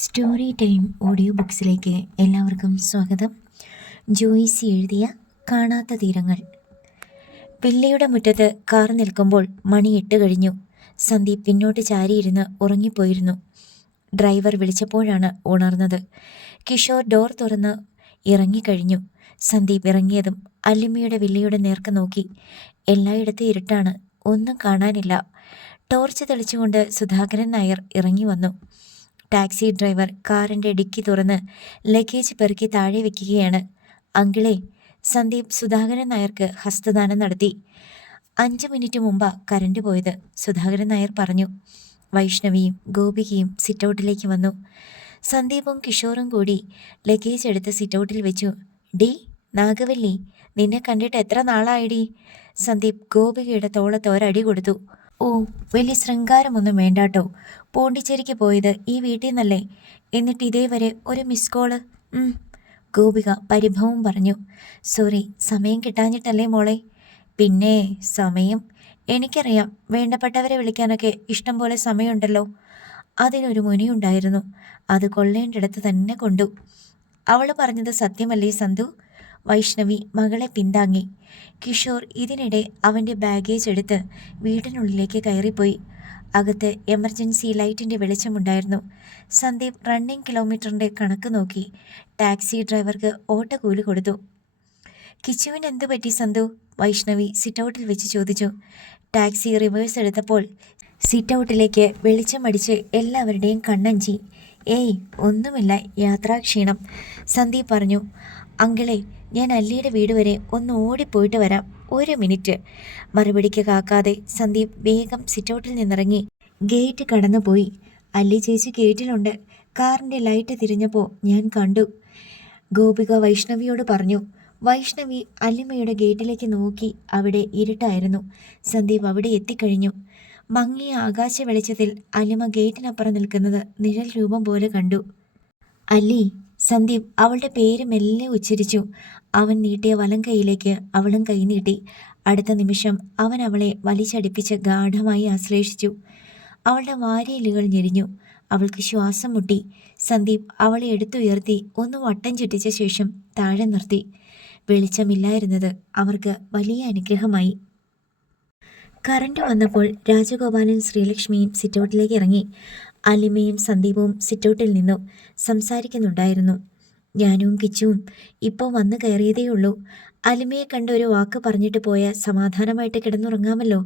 Story time audio ബുക്സിലേക്ക് എല്ലാവർക്കും സ്വാഗതം. ജോയിസി എഴുതിയ കാണാത്ത തീരങ്ങൾ. പിള്ളയുടെ മുറ്റത്ത് കാർ നിൽക്കുമ്പോൾ മണി 8 കഴിഞ്ഞു. സന്ദീപ് പിന്നോട്ട് ചാരിയിരുന്ന് ഉറങ്ങിപ്പോയിരുന്നു. ഡ്രൈവർ വിളിച്ചപ്പോഴാണ് ഉണർന്നത്. കിഷോർ ഡോർ തുറന്ന് ഇറങ്ങിക്കഴിഞ്ഞു. സന്ദീപ് ഇറങ്ങിയതും അല്ലിമയുടെ വില്ലയുടെ നേർക്ക് നോക്കി. എല്ലായിടത്തും ഇരുട്ടാണ്, ഒന്നും കാണാനില്ല. ടോർച്ച് തെളിച്ചുകൊണ്ട് സുധാകരൻ നായർ ഇറങ്ങി വന്നു. ടാക്സി ഡ്രൈവർ കാറിൻ്റെ ഡിക്കി തുറന്ന് ലഗേജ് പെറുക്കി താഴെ വയ്ക്കുകയാണ്. അങ്കിളെ, സന്ദീപ് സുധാകരൻ നായർക്ക് ഹസ്തദാനം നടത്തി. 5 മിനിറ്റ് മുമ്പാ കരണ്ട് പോയത്, സുധാകരൻ നായർ പറഞ്ഞു. വൈഷ്ണവിയും ഗോപികയും സിറ്റൗട്ടിലേക്ക് വന്നു. സന്ദീപും കിഷോറും കൂടി ലഗേജ് എടുത്ത് സിറ്റൗട്ടിൽ വെച്ചു. ഡി നാഗവല്ലി, നിന്നെ കണ്ടിട്ട് എത്ര നാളായിടി? സന്ദീപ് ഗോപികയുടെ തോളത്ത് ഒരടി കൊടുത്തു. ഓ, വലിയ ശൃംഗാരമൊന്നും വേണ്ടാട്ടോ. പോണ്ടിച്ചേരിക്ക് പോയത് ഈ വീട്ടിൽ നിന്നല്ലേ? എന്നിട്ട് ഇതേവരെ ഒരു മിസ് കോള്? ഗോപിക പരിഭവം പറഞ്ഞു. സോറി, സമയം കിട്ടാഞ്ഞിട്ടല്ലേ മോളെ? പിന്നെ സമയം എനിക്കറിയാം, വേണ്ടപ്പെട്ടവരെ വിളിക്കാനൊക്കെ ഇഷ്ടം പോലെ സമയമുണ്ടല്ലോ. അതിനൊരു മുനിയുണ്ടായിരുന്നു, അത് കൊള്ളേണ്ടിടത്ത് തന്നെ കൊണ്ടു. അവൾ പറഞ്ഞത് സത്യമല്ലേ സന്തു? വൈഷ്ണവി മകളെ പിന്താങ്ങി. കിഷോർ ഇതിനിടെ അവൻ്റെ ബാഗേജ് എടുത്ത് വീടിനുള്ളിലേക്ക് കയറിപ്പോയി. അകത്ത് എമർജൻസി ലൈറ്റിൻ്റെ വെളിച്ചമുണ്ടായിരുന്നു. സന്ദീപ് റണ്ണിങ് കിലോമീറ്ററിൻ്റെ കണക്ക് നോക്കി. ടാക്സി ഡ്രൈവർക്ക് ഓട്ടക്കൂലി കൊടുത്തു. കിച്ചുവിന് എന്തു പറ്റി സന്തു? വൈഷ്ണവി സിറ്റൗട്ടിൽ വെച്ച് ചോദിച്ചു. ടാക്സി റിവേഴ്സ് എടുത്തപ്പോൾ സിറ്റൗട്ടിലേക്ക് വെളിച്ചമടിച്ച് എല്ലാവരുടെയും കണ്ണഞ്ചി. ഏയ് ഒന്നുമില്ല, യാത്രാക്ഷീണം, സന്ദീപ് പറഞ്ഞു. അങ്കിളെ, ഞാൻ അല്ലിയുടെ വീട് വരെ ഒന്ന് ഓടിപ്പോയിട്ട് വരാം, 1 മിനിറ്റ്. മറുപടിക്ക് കാക്കാതെ സന്ദീപ് വേഗം സിറ്റൗട്ടിൽ നിന്നിറങ്ങി ഗേറ്റ് കടന്നുപോയി. അല്ലി ചേച്ചി ഗേറ്റിലുണ്ട്. കാറിൻ്റെ ലൈറ്റ് തിരിഞ്ഞപ്പോൾ ഞാൻ കണ്ടു, ഗോപിക വൈഷ്ണവിയോട് പറഞ്ഞു. വൈഷ്ണവി അല്ലിമയുടെ ഗേറ്റിലേക്ക് നോക്കി. അവിടെ ഇരുട്ടായിരുന്നു. സന്ദീപ് അവിടെ എത്തിക്കഴിഞ്ഞു. മങ്ങിയ ആകാശ വെളിച്ചത്തിൽ അല്ലിമ ഗേറ്റിനപ്പുറം നിൽക്കുന്നത് നിഴൽ രൂപം പോലെ കണ്ടു. അല്ലി, സന്ദീപ് അവളുടെ പേര് മെല്ലെ ഉച്ചരിച്ചു. അവൻ നീട്ടിയ വലം കൈയിലേക്ക് അവളും കൈ നീട്ടി. അടുത്ത നിമിഷം അവൻ അവളെ വലിച്ചടിപ്പിച്ച് ഗാഢമായി ആശ്ലേഷിച്ചു. അവളുടെ വാരിയലുകൾ ഞെരിഞ്ഞു. അവൾക്ക് ശ്വാസം മുട്ടി. സന്ദീപ് അവളെ എടുത്തുയർത്തി ഒന്ന് വട്ടം ചുറ്റിച്ച ശേഷം താഴെ നിർത്തി. വെളിച്ചമില്ലായിരുന്നത് അവർക്ക് വലിയ അനുഗ്രഹമായി. കറണ്ട് വന്നപ്പോൾ രാജഗോപാലും ശ്രീലക്ഷ്മിയും സിറ്റൗട്ടിലേക്ക് ഇറങ്ങി. അലിമയും സന്ദീപവും സിറ്റൗട്ടിൽ നിന്നു സംസാരിക്കുന്നുണ്ടായിരുന്നു. ഞാനും കിച്ചുവും ഇപ്പോൾ വന്നു കയറിയതേയുള്ളൂ. അലിമയെ കണ്ട് ഒരു വാക്ക് പറഞ്ഞിട്ട് പോയ സമാധാനമായിട്ട് കിടന്നുറങ്ങാമല്ലോ.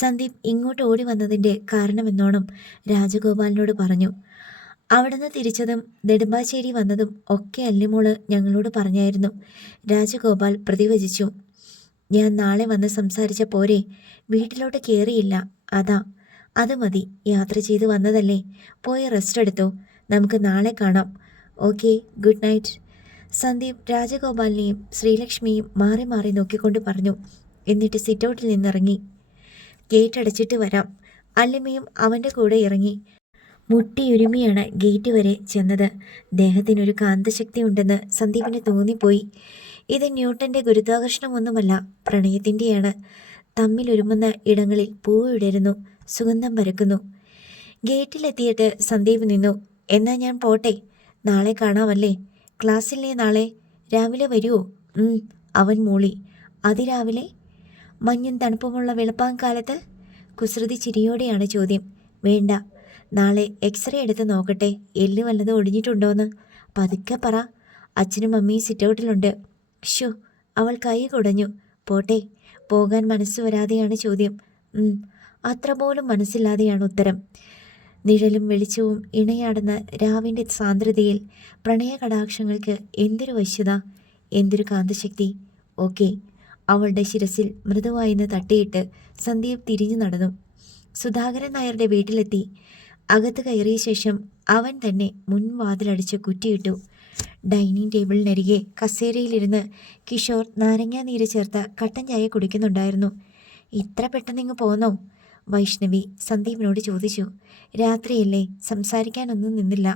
സന്ദീപ് ഇങ്ങോട്ട് ഓടി വന്നതിൻ്റെ കാരണമെന്നോണം രാജഗോപാലിനോട് പറഞ്ഞു. അവിടുന്ന് തിരിച്ചതും നെടുമ്പാശ്ശേരി വന്നതും ഒക്കെ അല്ലിമോള് ഞങ്ങളോട് പറഞ്ഞായിരുന്നു. രാജഗോപാൽ പ്രതിവചിച്ചു. ഞാൻ നാളെ വന്ന് സംസാരിച്ച പോരെ, വീട്ടിലോട്ട് കയറിയില്ല. അതാ. അത് മതി, യാത്ര ചെയ്ത് വന്നതല്ലേ, പോയി റെസ്റ്റ് എടുത്തോ, നമുക്ക് നാളെ കാണാം. Okay, good night. സന്ദീപ് രാജഗോപാലിനെയും ശ്രീലക്ഷ്മിയും മാറി മാറി നോക്കിക്കൊണ്ട് പറഞ്ഞു. എന്നിട്ട് സിറ്റൗട്ടിൽ നിന്നിറങ്ങി. ഗേറ്റ് അടച്ചിട്ട് വരാം. അല്ലിമയും അവൻ്റെ കൂടെ ഇറങ്ങി. മുട്ടിയുരുമിയാണ് ഗേറ്റ് വരെ ചെന്നത്. ദേഹത്തിനൊരു കാന്തശക്തി ഉണ്ടെന്ന് സന്ദീപിന് തോന്നിപ്പോയി. ഇത് ന്യൂട്ടൻ്റെ ഗുരുത്വാകർഷണമൊന്നുമല്ല, പ്രണയത്തിൻ്റെയാണ്. തമ്മിലൊരുമുന്ന ഇടങ്ങളിൽ പൂവിടരുന്നു, സുഗന്ധം പരക്കുന്നു. ഗേറ്റിലെത്തിയിട്ട് സന്ദീപ് നിന്നു. എന്നാ ഞാൻ പോട്ടെ, നാളെ കാണാമല്ലേ? ക്ലാസ്സില്ലേ നാളെ? രാവിലെ വരുമോ? അവൻ മൂളി. അതിരാവിലെ? മഞ്ഞും തണുപ്പുമുള്ള വെളുപ്പാങ്കാലത്ത്? കുസൃതി ചിരിയോടെയാണ് ചോദ്യം. വേണ്ട, നാളെ എക്സ്റേ എടുത്ത് നോക്കട്ടെ, എല്ല് വല്ലതും ഒടിഞ്ഞിട്ടുണ്ടോയെന്ന്. പതുക്കെ പറ. അച്ഛനും അമ്മയും സിറ്റൗട്ടിലുണ്ട്. ഷോ, അവൾ കൈ കുടഞ്ഞു. പോട്ടെ. പോകാൻ മനസ്സ് വരാതെയാണ് ചോദ്യം. അത്ര പോലും മനസ്സില്ലാതെയാണ് ഉത്തരം. നിഴലും വെളിച്ചവും ഇണയാടുന്ന രാവിൻ്റെ സാന്ദ്രതയിൽ പ്രണയകടാക്ഷങ്ങൾക്ക് എന്തൊരു വശ്യത, എന്തൊരു കാന്തശക്തി. ഓക്കെ. അവളുടെ ശിരസിൽ മൃദുവായിന്ന് തട്ടിയിട്ട് സന്ദീപ് തിരിഞ്ഞു നടന്നു. സുധാകരൻ നായരുടെ വീട്ടിലെത്തി. അകത്ത് കയറിയ ശേഷം അവൻ തന്നെ മുൻവാതിലടിച്ച് കുറ്റിയിട്ടു. ഡൈനിങ് ടേബിളിനരികെ കസേരയിലിരുന്ന് കിഷോർ നാരങ്ങാനീര് ചേർത്ത കട്ടൻ ചായ കുടിക്കുന്നുണ്ടായിരുന്നു. ഇത്ര പെട്ടെന്നിങ്ങ് പോന്നോ? വൈഷ്ണവി സന്ദീപിനോട് ചോദിച്ചു. രാത്രിയല്ലേ, സംസാരിക്കാനൊന്നും നിന്നില്ല.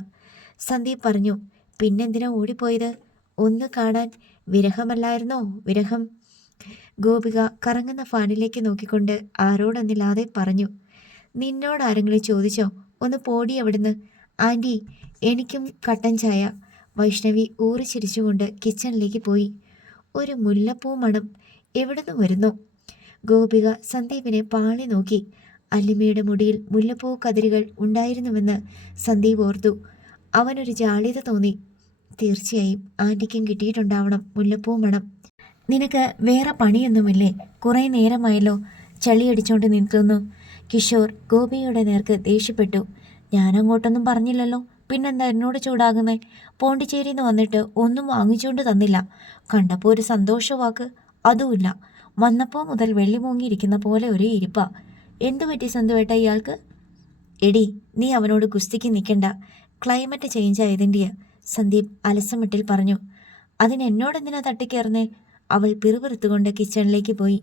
സന്ദീപ് പറഞ്ഞു. പിന്നെന്തിനാ ഓടിപ്പോയത്? ഒന്ന് കാണാൻ. വിരഹമല്ലായിരുന്നോ വിരഹം? ഗോപിക കറങ്ങുന്ന ഫാനിലേക്ക് നോക്കിക്കൊണ്ട് ആരോടൊന്നില്ലാതെ പറഞ്ഞു. നിന്നോടാരെങ്കിലും ചോദിച്ചോ? ഒന്ന് പോടി അവിടുന്ന്. ആൻറ്റി, എനിക്കും കട്ടൻ ചായ. വൈഷ്ണവി ഊറിച്ചിരിച്ചുകൊണ്ട് കിച്ചണിലേക്ക് പോയി. ഒരു മുല്ലപ്പൂ മണം എവിടുന്ന് വരുന്നു? ഗോപിക സന്ദീപിനെ പാളി നോക്കി. അല്ലിമയുടെ മുടിയിൽ മുല്ലപ്പൂ കതിരുകൾ ഉണ്ടായിരുന്നുവെന്ന് സന്ദീപ് ഓർത്തു. അവനൊരു ജാള്യത തോന്നി. തീർച്ചയായും ആൻറ്റിക്കും കിട്ടിയിട്ടുണ്ടാവണം മുല്ലപ്പൂ മണം. നിനക്ക് വേറെ പണിയൊന്നുമില്ലേ? കുറേ നേരമായല്ലോ ചളിയടിച്ചോണ്ട് നിൽക്കുന്നു. കിഷോർ ഗോപിയുടെ നേർക്ക് ദേഷ്യപ്പെട്ടു. ഞാനങ്ങോട്ടൊന്നും പറഞ്ഞില്ലല്ലോ, പിന്നെന്താ എന്നോട് ചൂടാകുന്നേ? പോണ്ടിച്ചേരിന്ന് വന്നിട്ട് ഒന്നും വാങ്ങിച്ചുകൊണ്ട് തന്നില്ല. കണ്ടപ്പോൾ ഒരു സന്തോഷവാക്ക് അതുമില്ല. വന്നപ്പോൾ മുതൽ വെള്ളി മൂങ്ങിയിരിക്കുന്ന പോലെ ഒരു ഇരിപ്പ. എന്തു പറ്റി സന്തുവേട്ട ഇയാൾക്ക്? എടി, നീ അവനോട് കുസ്തിക്ക് നിൽക്കണ്ട. ക്ലൈമറ്റ് ചേഞ്ച് ആയതിൻ്റെയാ, സന്ദീപ് അലസമിട്ടിൽ പറഞ്ഞു. അതിനെന്നോടെന്തിനാ തട്ടിക്കയറുന്നേ? അവൾ പിറുപിറുത്തുകൊണ്ട് കിച്ചണിലേക്ക് പോയി.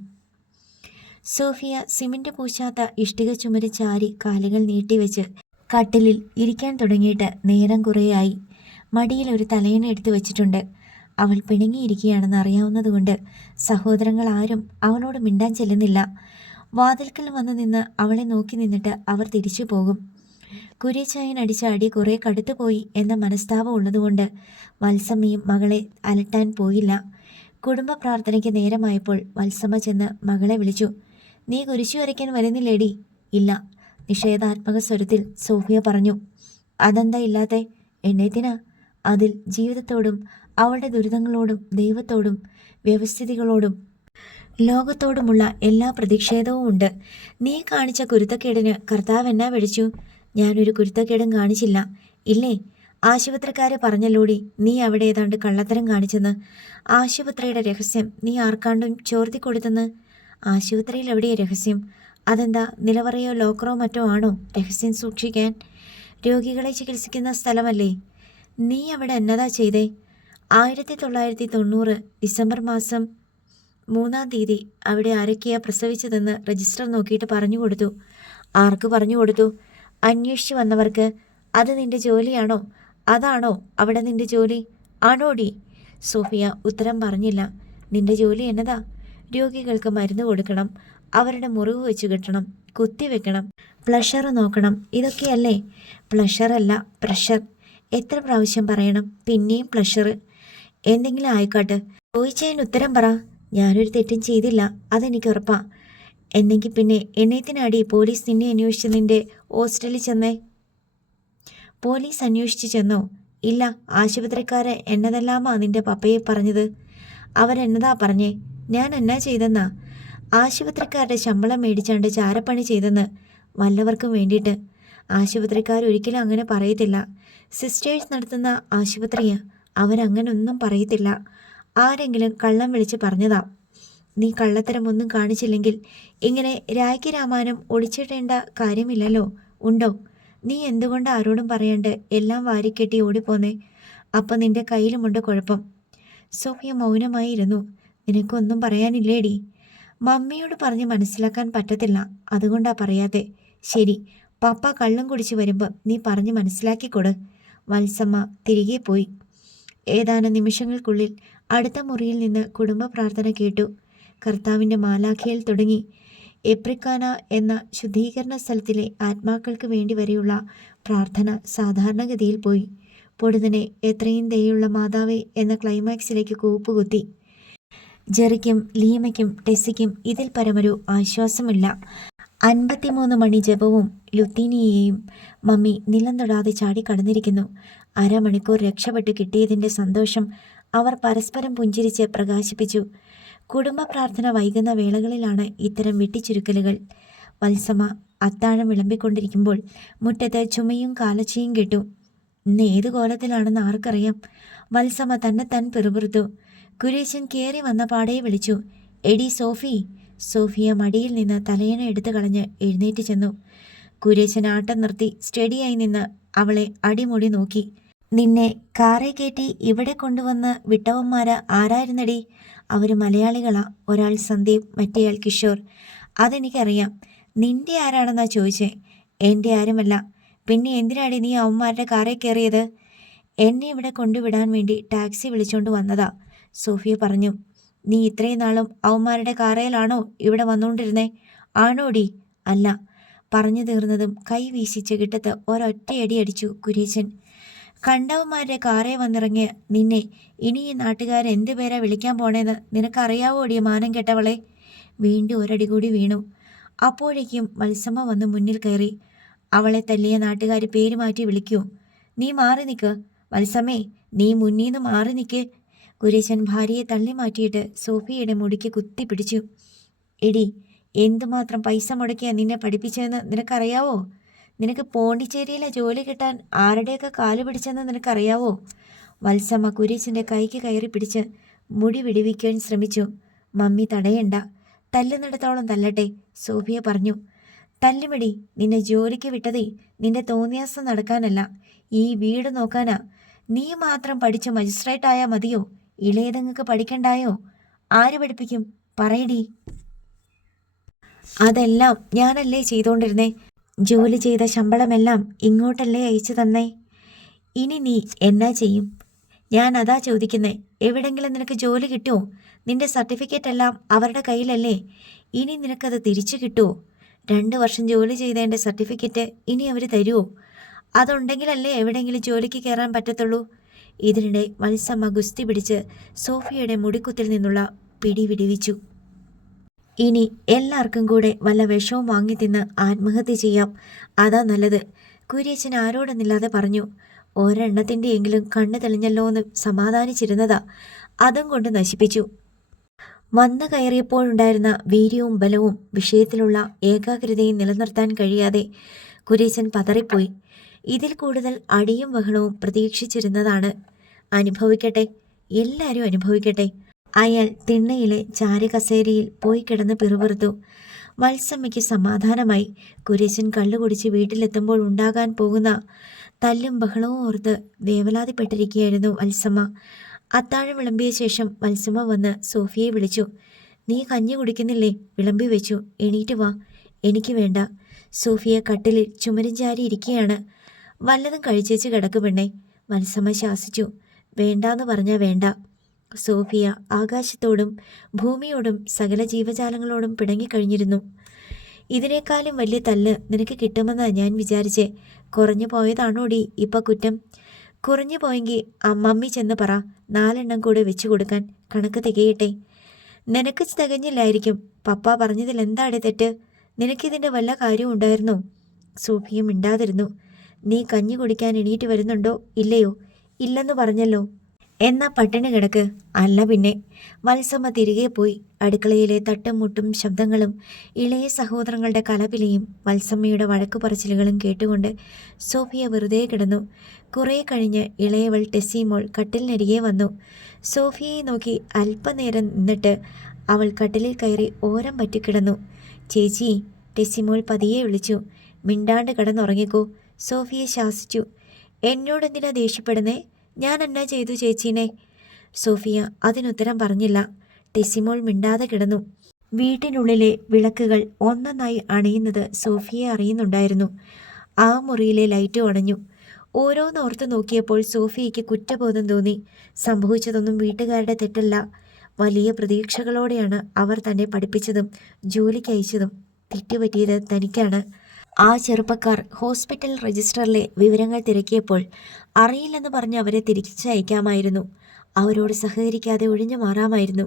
സോഫിയ സിമന്റ് പൂശാത്ത ഇഷ്ടിക ചുമര് ചാരി കാലുകൾ നീട്ടിവെച്ച് കട്ടിലിൽ ഇരിക്കാൻ തുടങ്ങിയിട്ട് നേരം കുറേയായി. മടിയിൽ ഒരു തലയണ എടുത്തു വെച്ചിട്ടുണ്ട്. അവൾ പിണങ്ങിയിരിക്കുകയാണെന്ന് അറിയാവുന്നതുകൊണ്ട് സഹോദരങ്ങൾ ആരും അവളോട് മിണ്ടാൻ ചെല്ലുന്നില്ല. വാതിൽക്കൽ വന്നു നിന്ന് അവളെ നോക്കി നിന്നിട്ട് അവർ തിരിച്ചു പോകും. കുര്യച്ചായൻ അടിച്ച അടി കുറേ കടുത്തുപോയി എന്ന മനസ്താപം ഉള്ളതുകൊണ്ട് വത്സമ്മയും മകളെ അലട്ടാൻ പോയില്ല. കുടുംബ പ്രാർത്ഥനയ്ക്ക് നേരമായപ്പോൾ വത്സമ്മ ചെന്ന് മകളെ വിളിച്ചു. നീ കുരിശു വരയ്ക്കാൻ വരുന്നില്ലേടി? ഇല്ല, നിഷേധാത്മക സ്വരത്തിൽ സോഫിയ പറഞ്ഞു. അതെന്താ ഇല്ലാത്തെ? എന്നെത്തിനാ? അതിൽ ജീവിതത്തോടും അവളുടെ ദുരിതങ്ങളോടും ദൈവത്തോടും വ്യവസ്ഥിതികളോടും ലോകത്തോടുമുള്ള എല്ലാ പ്രതിഷേധവും ഉണ്ട്. നീ കാണിച്ച കുരുത്തക്കേടിന് കർത്താവ് എന്നാ വിളിച്ചു? ഞാനൊരു കുരുത്തക്കേടും കാണിച്ചില്ല. ഇല്ലേ? ആശുപത്രിക്കാരെ പറഞ്ഞല്ലോടി നീ അവിടെ ഏതാണ്ട് കള്ളത്തരം കാണിച്ചെന്ന്. ആശുപത്രിയുടെ രഹസ്യം നീ ആർക്കാണ്ടും ചോർത്തി കൊടുത്തെന്ന്. ആശുപത്രിയിൽ എവിടെയാ രഹസ്യം? അതെന്താ, നിലവറയോ ലോക്കറോ മറ്റോ ആണോ രഹസ്യം സൂക്ഷിക്കാൻ? രോഗികളെ ചികിത്സിക്കുന്ന സ്ഥലമല്ലേ? നീ അവിടെ എന്നതാ ചെയ്തേ? 1990 ഡിസംബർ മാസം 3-ാം തീയതി അവിടെ ആരൊക്കെയാ പ്രസവിച്ചതെന്ന് രജിസ്റ്റർ നോക്കിയിട്ട് പറഞ്ഞു കൊടുത്തു. ആർക്ക് പറഞ്ഞു കൊടുത്തു? അന്വേഷിച്ചു വന്നവർക്ക്. അത് നിന്റെ ജോലിയാണോ? അതാണോ അവിടെ നിന്റെ ജോലി? ആണോടി? സോഫിയ ഉത്തരം പറഞ്ഞില്ല. നിന്റെ ജോലി എന്നതാ? രോഗികൾക്ക് മരുന്ന് കൊടുക്കണം, അവരുടെ മുറിവ് വെച്ച് കെട്ടണം, കുത്തിവെക്കണം, പ്ലഷർ നോക്കണം. ഇതൊക്കെയല്ലേ? പ്ലഷറല്ല, പ്രഷർ. എത്ര പ്രാവശ്യം പറയണം? പിന്നെയും പ്ലഷർ. എന്തെങ്കിലും ആയിക്കോട്ടെ, ചോദിച്ചതിന് ഉത്തരം പറ. ഞാനൊരു തെറ്റും ചെയ്തില്ല, അതെനിക്ക് ഉറപ്പാ. എന്നെങ്കിൽ പിന്നെ എന്നേത്തിനാടി പോലീസ് നിന്നെ അന്വേഷിച്ച് നിന്റെ ഹോസ്റ്റലിൽ ചെന്നേ? പോലീസ് അന്വേഷിച്ച് ചെന്നോ? ഇല്ല, ആശുപത്രിക്കാരെ എന്നതെല്ലാമാ നിന്റെ പപ്പയെ പറഞ്ഞത്. അവരെന്നതാ പറഞ്ഞേ? ഞാൻ എന്നാ ചെയ്തെന്നാ? ആശുപത്രിക്കാരുടെ ശമ്പളം മേടിച്ചാണ്ട് ചാരപ്പണി ചെയ്തെന്ന്. വല്ലവർക്കും വേണ്ടിയിട്ട്. ആശുപത്രിക്കാരൊരിക്കലും അങ്ങനെ പറയത്തില്ല. സിസ്റ്റേഴ്സ് നടത്തുന്ന ആശുപത്രിയാ, അവരങ്ങനൊന്നും പറയത്തില്ല. ആരെങ്കിലും കള്ളം വിളിച്ച് പറഞ്ഞതാ. നീ കള്ളത്തരമൊന്നും കാണിച്ചില്ലെങ്കിൽ ഇങ്ങനെ രാഖി രാമായണം ഒളിച്ചിടേണ്ട കാര്യമില്ലല്ലോ. ഉണ്ടോ? നീ എന്തുകൊണ്ട് ആരോടും പറയാണ്ട് എല്ലാം വാരിക്കെട്ടി ഓടിപ്പോന്നേ? അപ്പം നിന്റെ കയ്യിലുമുണ്ട് കുഴപ്പം. സോഫിയ മൗനമായി ഇരുന്നു. നിനക്കൊന്നും പറയാനില്ലേടി? മമ്മിയോട് പറഞ്ഞ് മനസ്സിലാക്കാൻ പറ്റത്തില്ല, അതുകൊണ്ടാ പറയാതെ. ശരി, പപ്പ കള്ളം കുടിച്ച് വരുമ്പോൾ നീ പറഞ്ഞ് മനസ്സിലാക്കിക്കൊട്. വത്സമ്മ തിരികെ പോയി. ഏതാനും നിമിഷങ്ങൾക്കുള്ളിൽ അടുത്ത മുറിയിൽ നിന്ന് കുടുംബ പ്രാർത്ഥന കേട്ടു. കർത്താവിൻ്റെ മാലാഖയിൽ തുടങ്ങി എപ്രിക്കാന എന്ന ശുദ്ധീകരണ സ്ഥലത്തിലെ ആത്മാക്കൾക്ക് വേണ്ടി വരെയുള്ള പ്രാർത്ഥന സാധാരണഗതിയിൽ പോയി. പൊടുന്നനെ എത്രയും ദയുള്ള മാതാവേ എന്ന ക്ലൈമാക്സിലേക്ക് കൂപ്പുകുത്തി. ജെറിക്കും ലീമയ്ക്കും ടെസ്സിക്കും ഇതിൽ പരമൊരു ആശ്വാസമില്ല. 53 മണി ജപവും ലുത്തീനിയെയും മമ്മി നിലം തൊടാതെ ചാടിക്കടന്നിരിക്കുന്നു. അരമണിക്കൂർ രക്ഷപ്പെട്ടു കിട്ടിയതിൻ്റെ സന്തോഷം അവർ പരസ്പരം പുഞ്ചിരിച്ച് പ്രകാശിപ്പിച്ചു. കുടുംബ പ്രാർത്ഥന വൈകുന്ന വേളകളിലാണ് ഇത്തരം വെട്ടിച്ചുരുക്കലുകൾ. വത്സമ്മ അത്താഴം വിളമ്പിക്കൊണ്ടിരിക്കുമ്പോൾ മുറ്റത്ത് ചുമയും കാലച്ചയും കേട്ടു. ഇന്ന് ഏത് കോലത്തിലാണെന്ന് ആർക്കറിയാം? വത്സമ്മ തന്നെത്താൻ പിറുപിറുത്തു. കുര്യച്ചൻ കയറി വന്ന പാടയെ വിളിച്ചു. എടി സോഫി. സോഫിയ മടിയിൽ നിന്ന് തലയണ എടുത്തു കളഞ്ഞ് എഴുന്നേറ്റ് ചെന്നു. കുര്യച്ചൻ ആട്ടം നിർത്തി സ്റ്റഡിയായി നിന്ന് അവളെ അടിമുടി നോക്കി. നിന്നെ കാറെ കയറ്റി ഇവിടെ കൊണ്ടുവന്ന് വിട്ടവന്മാര് ആരായിരുന്നടി? അവർ മലയാളികളാ. ഒരാൾ സന്ദീപ്, മറ്റേയാൾ കിഷോർ. അതെനിക്കറിയാം. നിന്റെ ആരാണെന്നാ ചോദിച്ചേ? എൻ്റെ ആരുമല്ല. പിന്നെ എന്തിനാടി നീ അവന്മാരുടെ കാറെ കയറിയത്? എന്നെ ഇവിടെ കൊണ്ടുവിടാൻ വേണ്ടി ടാക്സി വിളിച്ചുകൊണ്ട് വന്നതാ, സോഫിയ പറഞ്ഞു. നീ ഇത്രയും നാളും അവന്മാരുടെ കാറയിലാണോ ഇവിടെ വന്നുകൊണ്ടിരുന്നേ? ആണോടി? അല്ല. പറഞ്ഞു തീർന്നതും കൈ വീശി ചെകിട്ടത്ത് ഒരൊറ്റയടി അടിച്ചു കുര്യച്ചൻ. കണ്ടവന്മാരുടെ കാറേ വന്നിറങ്ങിയ നിന്നെ ഇനി ഈ നാട്ടുകാരെന്ത് പേരാ വിളിക്കാൻ പോണേന്ന് നിനക്കറിയാവോ ഓടിയ മാനം കെട്ടവളെ? വീണ്ടും ഒരടി കൂടി വീണു. അപ്പോഴേക്കും വത്സമ്മ വന്ന് മുന്നിൽ കയറി. അവളെ തല്ലിയ നാട്ടുകാർ പേര് മാറ്റി വിളിക്കൂ? നീ മാറി നിൽക്ക് വത്സമ്മേ, നീ മുന്നീന്ന് മാറി നിൽക്ക്. കുര്യച്ചൻ ഭാര്യയെ തള്ളി മാറ്റിയിട്ട് സോഫിയയുടെ മുടിക്ക് കുത്തിപ്പിടിച്ചു. എടി, എന്തുമാത്രം പൈസ മുടക്കിയാ നിന്നെ പഠിപ്പിച്ചതെന്ന് നിനക്കറിയാവോ? നിനക്ക് പോണ്ടിച്ചേരിയിലെ ജോലി കിട്ടാൻ ആരുടെയൊക്കെ കാല് പിടിച്ചെന്ന് നിനക്കറിയാവോ? വത്സമ്മ കുര്യച്ചൻ്റെ കൈക്ക് കയറി പിടിച്ച് മുടി വിടിവിക്കാൻ ശ്രമിച്ചു. മമ്മി തടയണ്ട, തല്ലുന്നിടത്തോളം തല്ലട്ടെ, സോഫിയ പറഞ്ഞു. തല്ലുമടി, നിന്നെ ജോലിക്ക് വിട്ടതേ നിന്റെ തോന്നിയാസം നടക്കാനല്ല, ഈ വീട് നോക്കാനാ. നീ മാത്രം പഠിച്ച് മജിസ്ട്രേറ്റ് ആയാൽ മതിയോ? ഇളയതങ്ങൾക്ക് പഠിക്കണ്ടായോ? ആര് പഠിപ്പിക്കും? പറയടി. അതെല്ലാം ഞാനല്ലേ ചെയ്തുകൊണ്ടിരുന്നേ. ജോലി ചെയ്ത ശമ്പളമെല്ലാം ഇങ്ങോട്ടല്ലേ അയച്ചു തന്നേ. ഇനി നീ എന്നാ ചെയ്യും? ഞാൻ അതാ ചോദിക്കുന്നേ. എവിടെങ്കിലും നിനക്ക് ജോലി കിട്ടുമോ? നിന്റെ സർട്ടിഫിക്കറ്റ് എല്ലാം അവരുടെ കയ്യിലല്ലേ. ഇനി നിനക്കത് തിരിച്ചു കിട്ടുമോ? 2 വർഷം ജോലി ചെയ്തതിൻ്റെ സർട്ടിഫിക്കറ്റ് ഇനി അവർ തരുമോ? അതുണ്ടെങ്കിലല്ലേ എവിടെയെങ്കിലും ജോലിക്ക് കയറാൻ പറ്റത്തുള്ളൂ. ഇതിനിടെ വത്സമ്മ ഗുസ്തി പിടിച്ച് സോഫിയയുടെ മുടിക്കുത്തിൽ നിന്നുള്ള പിടി വിടിവിച്ചു. ഇനി എല്ലാവർക്കും കൂടെ വല്ല വിഷവും വാങ്ങി തിന്ന് ആത്മഹത്യ ചെയ്യാം, അതാ നല്ലത്, കുര്യച്ചൻ ആരോടൊന്നില്ലാതെ പറഞ്ഞു. ഒരെണ്ണത്തിൻ്റെയെങ്കിലും കണ്ണ് തെളിഞ്ഞല്ലോ എന്ന് സമാധാനിച്ചിരുന്നതാ, അതും കൊണ്ട് നശിപ്പിച്ചു. വന്നു കയറിയപ്പോഴുണ്ടായിരുന്ന വീര്യവും ബലവും വിഷയത്തിലുള്ള ഏകാഗ്രതയും നിലനിർത്താൻ കഴിയാതെ കുര്യച്ചൻ പതറിപ്പോയി. ഇതിൽ കൂടുതൽ അടിയും ബഹളവും പ്രതീക്ഷിച്ചിരുന്നതാണ്. അനുഭവിക്കട്ടെ, എല്ലാവരും അനുഭവിക്കട്ടെ. അയാൾ തിണ്ണയിലെ ചാരുകസേരയിൽ പോയി കിടന്ന് പിറുപിറുത്തു. വത്സമ്മയ്ക്ക് സമാധാനമായി. കുര്യച്ചൻ കള്ളുകുടിച്ച് വീട്ടിലെത്തുമ്പോൾ ഉണ്ടാകാൻ പോകുന്ന തല്ലും ബഹളവും ഓർത്ത് വേവലാതിപ്പെട്ടിരിക്കുകയായിരുന്നു വത്സമ്മ. അത്താഴം വിളമ്പിയ ശേഷം വത്സമ്മ വന്ന് സോഫിയെ വിളിച്ചു. നീ കഞ്ഞി കുടിക്കുന്നില്ലേ? വിളമ്പി വെച്ചു, എണീറ്റ് വാ. എനിക്ക് വേണ്ട. സോഫിയ കട്ടിലിൽ ചുമരും ചാരി ഇരിക്കുകയാണ്. വല്ലതും കഴിച്ചേച്ച് കിടക്കു പെണ്ണേ, വത്സമ്മ ശാസിച്ചു. വേണ്ടാന്ന് പറഞ്ഞാൽ വേണ്ട. സോഫിയ ആകാശത്തോടും ഭൂമിയോടും സകല ജീവജാലങ്ങളോടും പിണങ്ങിക്കഴിഞ്ഞിരുന്നു. ഇതിനേക്കാളും വലിയ തല്ല് നിനക്ക് കിട്ടുമെന്നാണ് ഞാൻ വിചാരിച്ചേ. കുറഞ്ഞു പോയതാണോടി ഇപ്പം കുറ്റം? കുറഞ്ഞു പോയെങ്കിൽ മമ്മി ചെന്ന് പറ 4 എണ്ണം കൂടെ വെച്ചു കൊടുക്കാൻ, കണക്ക് തികയട്ടെ. നിനക്ക് തികഞ്ഞില്ലായിരിക്കും. പപ്പ പറഞ്ഞതിൽ എന്താണ് തെറ്റ്? നിനക്കിതിൻ്റെ വല്ല കാര്യവും ഉണ്ടായിരുന്നോ? സോഫിയ മിണ്ടാതിരുന്നു. നീ കഞ്ഞി കുടിക്കാൻ എണീറ്റ് വരുന്നുണ്ടോ ഇല്ലയോ? ഇല്ലെന്ന് പറഞ്ഞല്ലോ. എന്നാ പട്ടിണി കിടക്ക്. അല്ല പിന്നെ. വത്സമ്മ തിരികെ പോയി. അടുക്കളയിലെ തട്ടും മുട്ടും ശബ്ദങ്ങളും ഇളയ സഹോദരങ്ങളുടെ കലപിലയും വത്സമ്മയുടെ വഴക്കു പറച്ചിലുകളും കേട്ടുകൊണ്ട് സോഫിയ വെറുതെ കിടന്നു. കുറേ കഴിഞ്ഞ് ഇളയവൾ ടെസ്സിമോൾ കട്ടിലിനരികെ വന്നു. സോഫിയയെ നോക്കി അല്പനേരം നിന്നിട്ട് അവൾ കട്ടിലിൽ കയറി ഓരം പറ്റിക്കിടന്നു. ചേച്ചി, ടെസ്സിമോൾ പതിയെ വിളിച്ചു. മിണ്ടാണ്ട് കിടന്നുറങ്ങിക്കോ, സോഫിയെ ശാസിച്ചു. എന്നോടെന്തിനാ ദേഷ്യപ്പെടുന്നേ? ഞാൻ എന്നാ ചെയ്തു ചേച്ചീനെ? സോഫിയ അതിനുത്തരം പറഞ്ഞില്ല. ടെസ്സിമോൾ മിണ്ടാതെ കിടന്നു. വീട്ടിനുള്ളിലെ വിളക്കുകൾ ഒന്നൊന്നായി അണയുന്നത് സോഫിയെ അറിയുന്നുണ്ടായിരുന്നു. ആ മുറിയിലെ ലൈറ്റ് അണഞ്ഞു. ഓരോന്നോർത്ത് നോക്കിയപ്പോൾ സോഫിയയ്ക്ക് കുറ്റബോധം തോന്നി. സംഭവിച്ചതൊന്നും വീട്ടുകാരുടെ തെറ്റല്ല. വലിയ പ്രതീക്ഷകളോടെയാണ് അവർ തന്നെ പഠിപ്പിച്ചതും ജോലിക്ക് അയച്ചതും. തെറ്റുപറ്റിയത് തനിക്കാണ്. ആ ചെറുപ്പക്കാർ ഹോസ്പിറ്റൽ രജിസ്റ്ററിലെ വിവരങ്ങൾ തിരക്കിയപ്പോൾ അറിയില്ലെന്ന് പറഞ്ഞ് അവരെ തിരിച്ചയക്കാമായിരുന്നു. അവരോട് സഹകരിക്കാതെ ഒഴിഞ്ഞു മാറാമായിരുന്നു.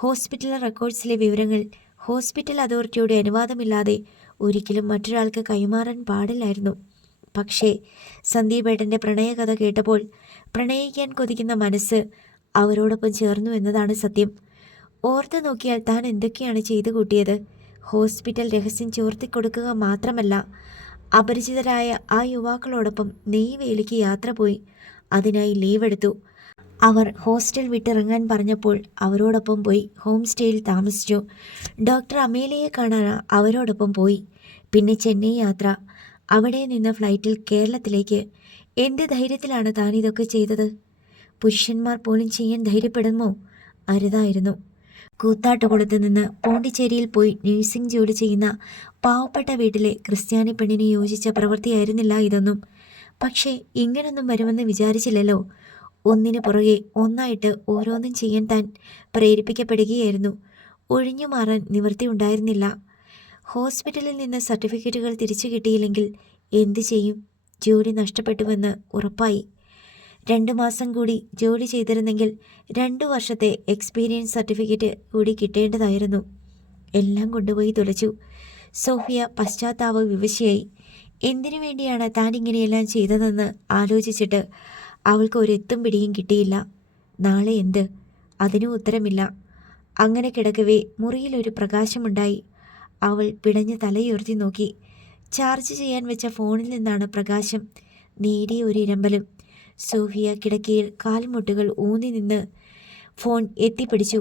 ഹോസ്പിറ്റൽ റെക്കോർഡ്സിലെ വിവരങ്ങൾ ഹോസ്പിറ്റൽ അതോറിറ്റിയുടെ അനുവാദമില്ലാതെ ഒരിക്കലും മറ്റൊരാൾക്ക് കൈമാറാൻ പാടില്ലായിരുന്നു. പക്ഷേ സന്ദീപേട്ടൻ്റെ പ്രണയകഥ കേട്ടപ്പോൾ പ്രണയിക്കാൻ കൊതിക്കുന്ന മനസ്സ് അവരോടൊപ്പം ചേർന്നു എന്നതാണ് സത്യം. ഓർത്ത് നോക്കിയാൽ താൻ എന്തൊക്കെയാണ് ചെയ്തു കൂട്ടിയത്. ഹോസ്പിറ്റൽ രഹസ്യം ചോർത്തിക്കൊടുക്കുക മാത്രമല്ല, അപരിചിതരായ ആ യുവാക്കളോടൊപ്പം നെയ്വേലിക്ക് യാത്ര പോയി. അതിനായി ലീവ് എടുത്തു. അവർ ഹോസ്റ്റൽ വിട്ടിറങ്ങാൻ പറഞ്ഞപ്പോൾ അവരോടൊപ്പം പോയി ഹോം സ്റ്റേയിൽ താമസിച്ചു. ഡോക്ടർ അമേലിയെ കാണാൻ അവരോടൊപ്പം പോയി. പിന്നെ ചെന്നൈ യാത്ര. അവിടെ നിന്ന് ഫ്ലൈറ്റിൽ കേരളത്തിലേക്ക്. എന്ത് ധൈര്യത്തിലാണ് താൻ ഇതൊക്കെ ചെയ്തത്? പുരുഷന്മാർ പോലും ചെയ്യാൻ ധൈര്യപ്പെടുമോ? അരുതായിരുന്നു. കൂത്താട്ടുകുളത്ത് നിന്ന് പോണ്ടിച്ചേരിയിൽ പോയി നഴ്സിംഗ് ജോലി ചെയ്യുന്ന പാവപ്പെട്ട വീട്ടിലെ ക്രിസ്ത്യാനി പെണ്ണിന് യോജിച്ച പ്രവൃത്തിയായിരുന്നില്ല ഇതൊന്നും. പക്ഷേ ഇങ്ങനൊന്നും വരുമെന്ന് വിചാരിച്ചില്ലല്ലോ. ഒന്നിനു പുറകെ ഒന്നായിട്ട് ഓരോന്നും ചെയ്യാൻ താൻ പ്രേരിപ്പിക്കപ്പെടുകയായിരുന്നു. ഒഴിഞ്ഞു മാറാൻ നിവൃത്തി ഉണ്ടായിരുന്നില്ല. ഹോസ്പിറ്റലിൽ നിന്ന് സർട്ടിഫിക്കറ്റുകൾ തിരിച്ചു കിട്ടിയില്ലെങ്കിൽ എന്തു ചെയ്യും? ജോലി നഷ്ടപ്പെട്ടുവെന്ന് ഉറപ്പായി. 2 മാസം കൂടി ജോലി ചെയ്തിരുന്നെങ്കിൽ 2 വർഷത്തെ എക്സ്പീരിയൻസ് സർട്ടിഫിക്കറ്റ് കൂടി കിട്ടേണ്ടതായിരുന്നു. എല്ലാം കൊണ്ടുപോയി തുലച്ചു. സോഫിയ പശ്ചാത്താപ വിവശയായി. എന്തിനു വേണ്ടിയാണ് താൻ ഇങ്ങനെയെല്ലാം ചെയ്തതെന്ന് ആലോചിച്ചിട്ട് അവൾക്ക് ഒരെത്തും പിടിയും കിട്ടിയില്ല. നാളെ എന്ത്? അതിനും ഉത്തരമില്ല. അങ്ങനെ കിടക്കവേ മുറിയിലൊരു പ്രകാശമുണ്ടായി. അവൾ പിടഞ്ഞ് തലയുയർത്തി നോക്കി. ചാർജ് ചെയ്യാൻ വെച്ച ഫോണിൽ നിന്നാണ് പ്രകാശം. നേരിയ ഒരു ഇരമ്പലും. സോഫിയ കിടക്കയിൽ കാൽമുട്ടുകൾ ഊന്നി നിന്ന് ഫോൺ എത്തിപ്പിടിച്ചു.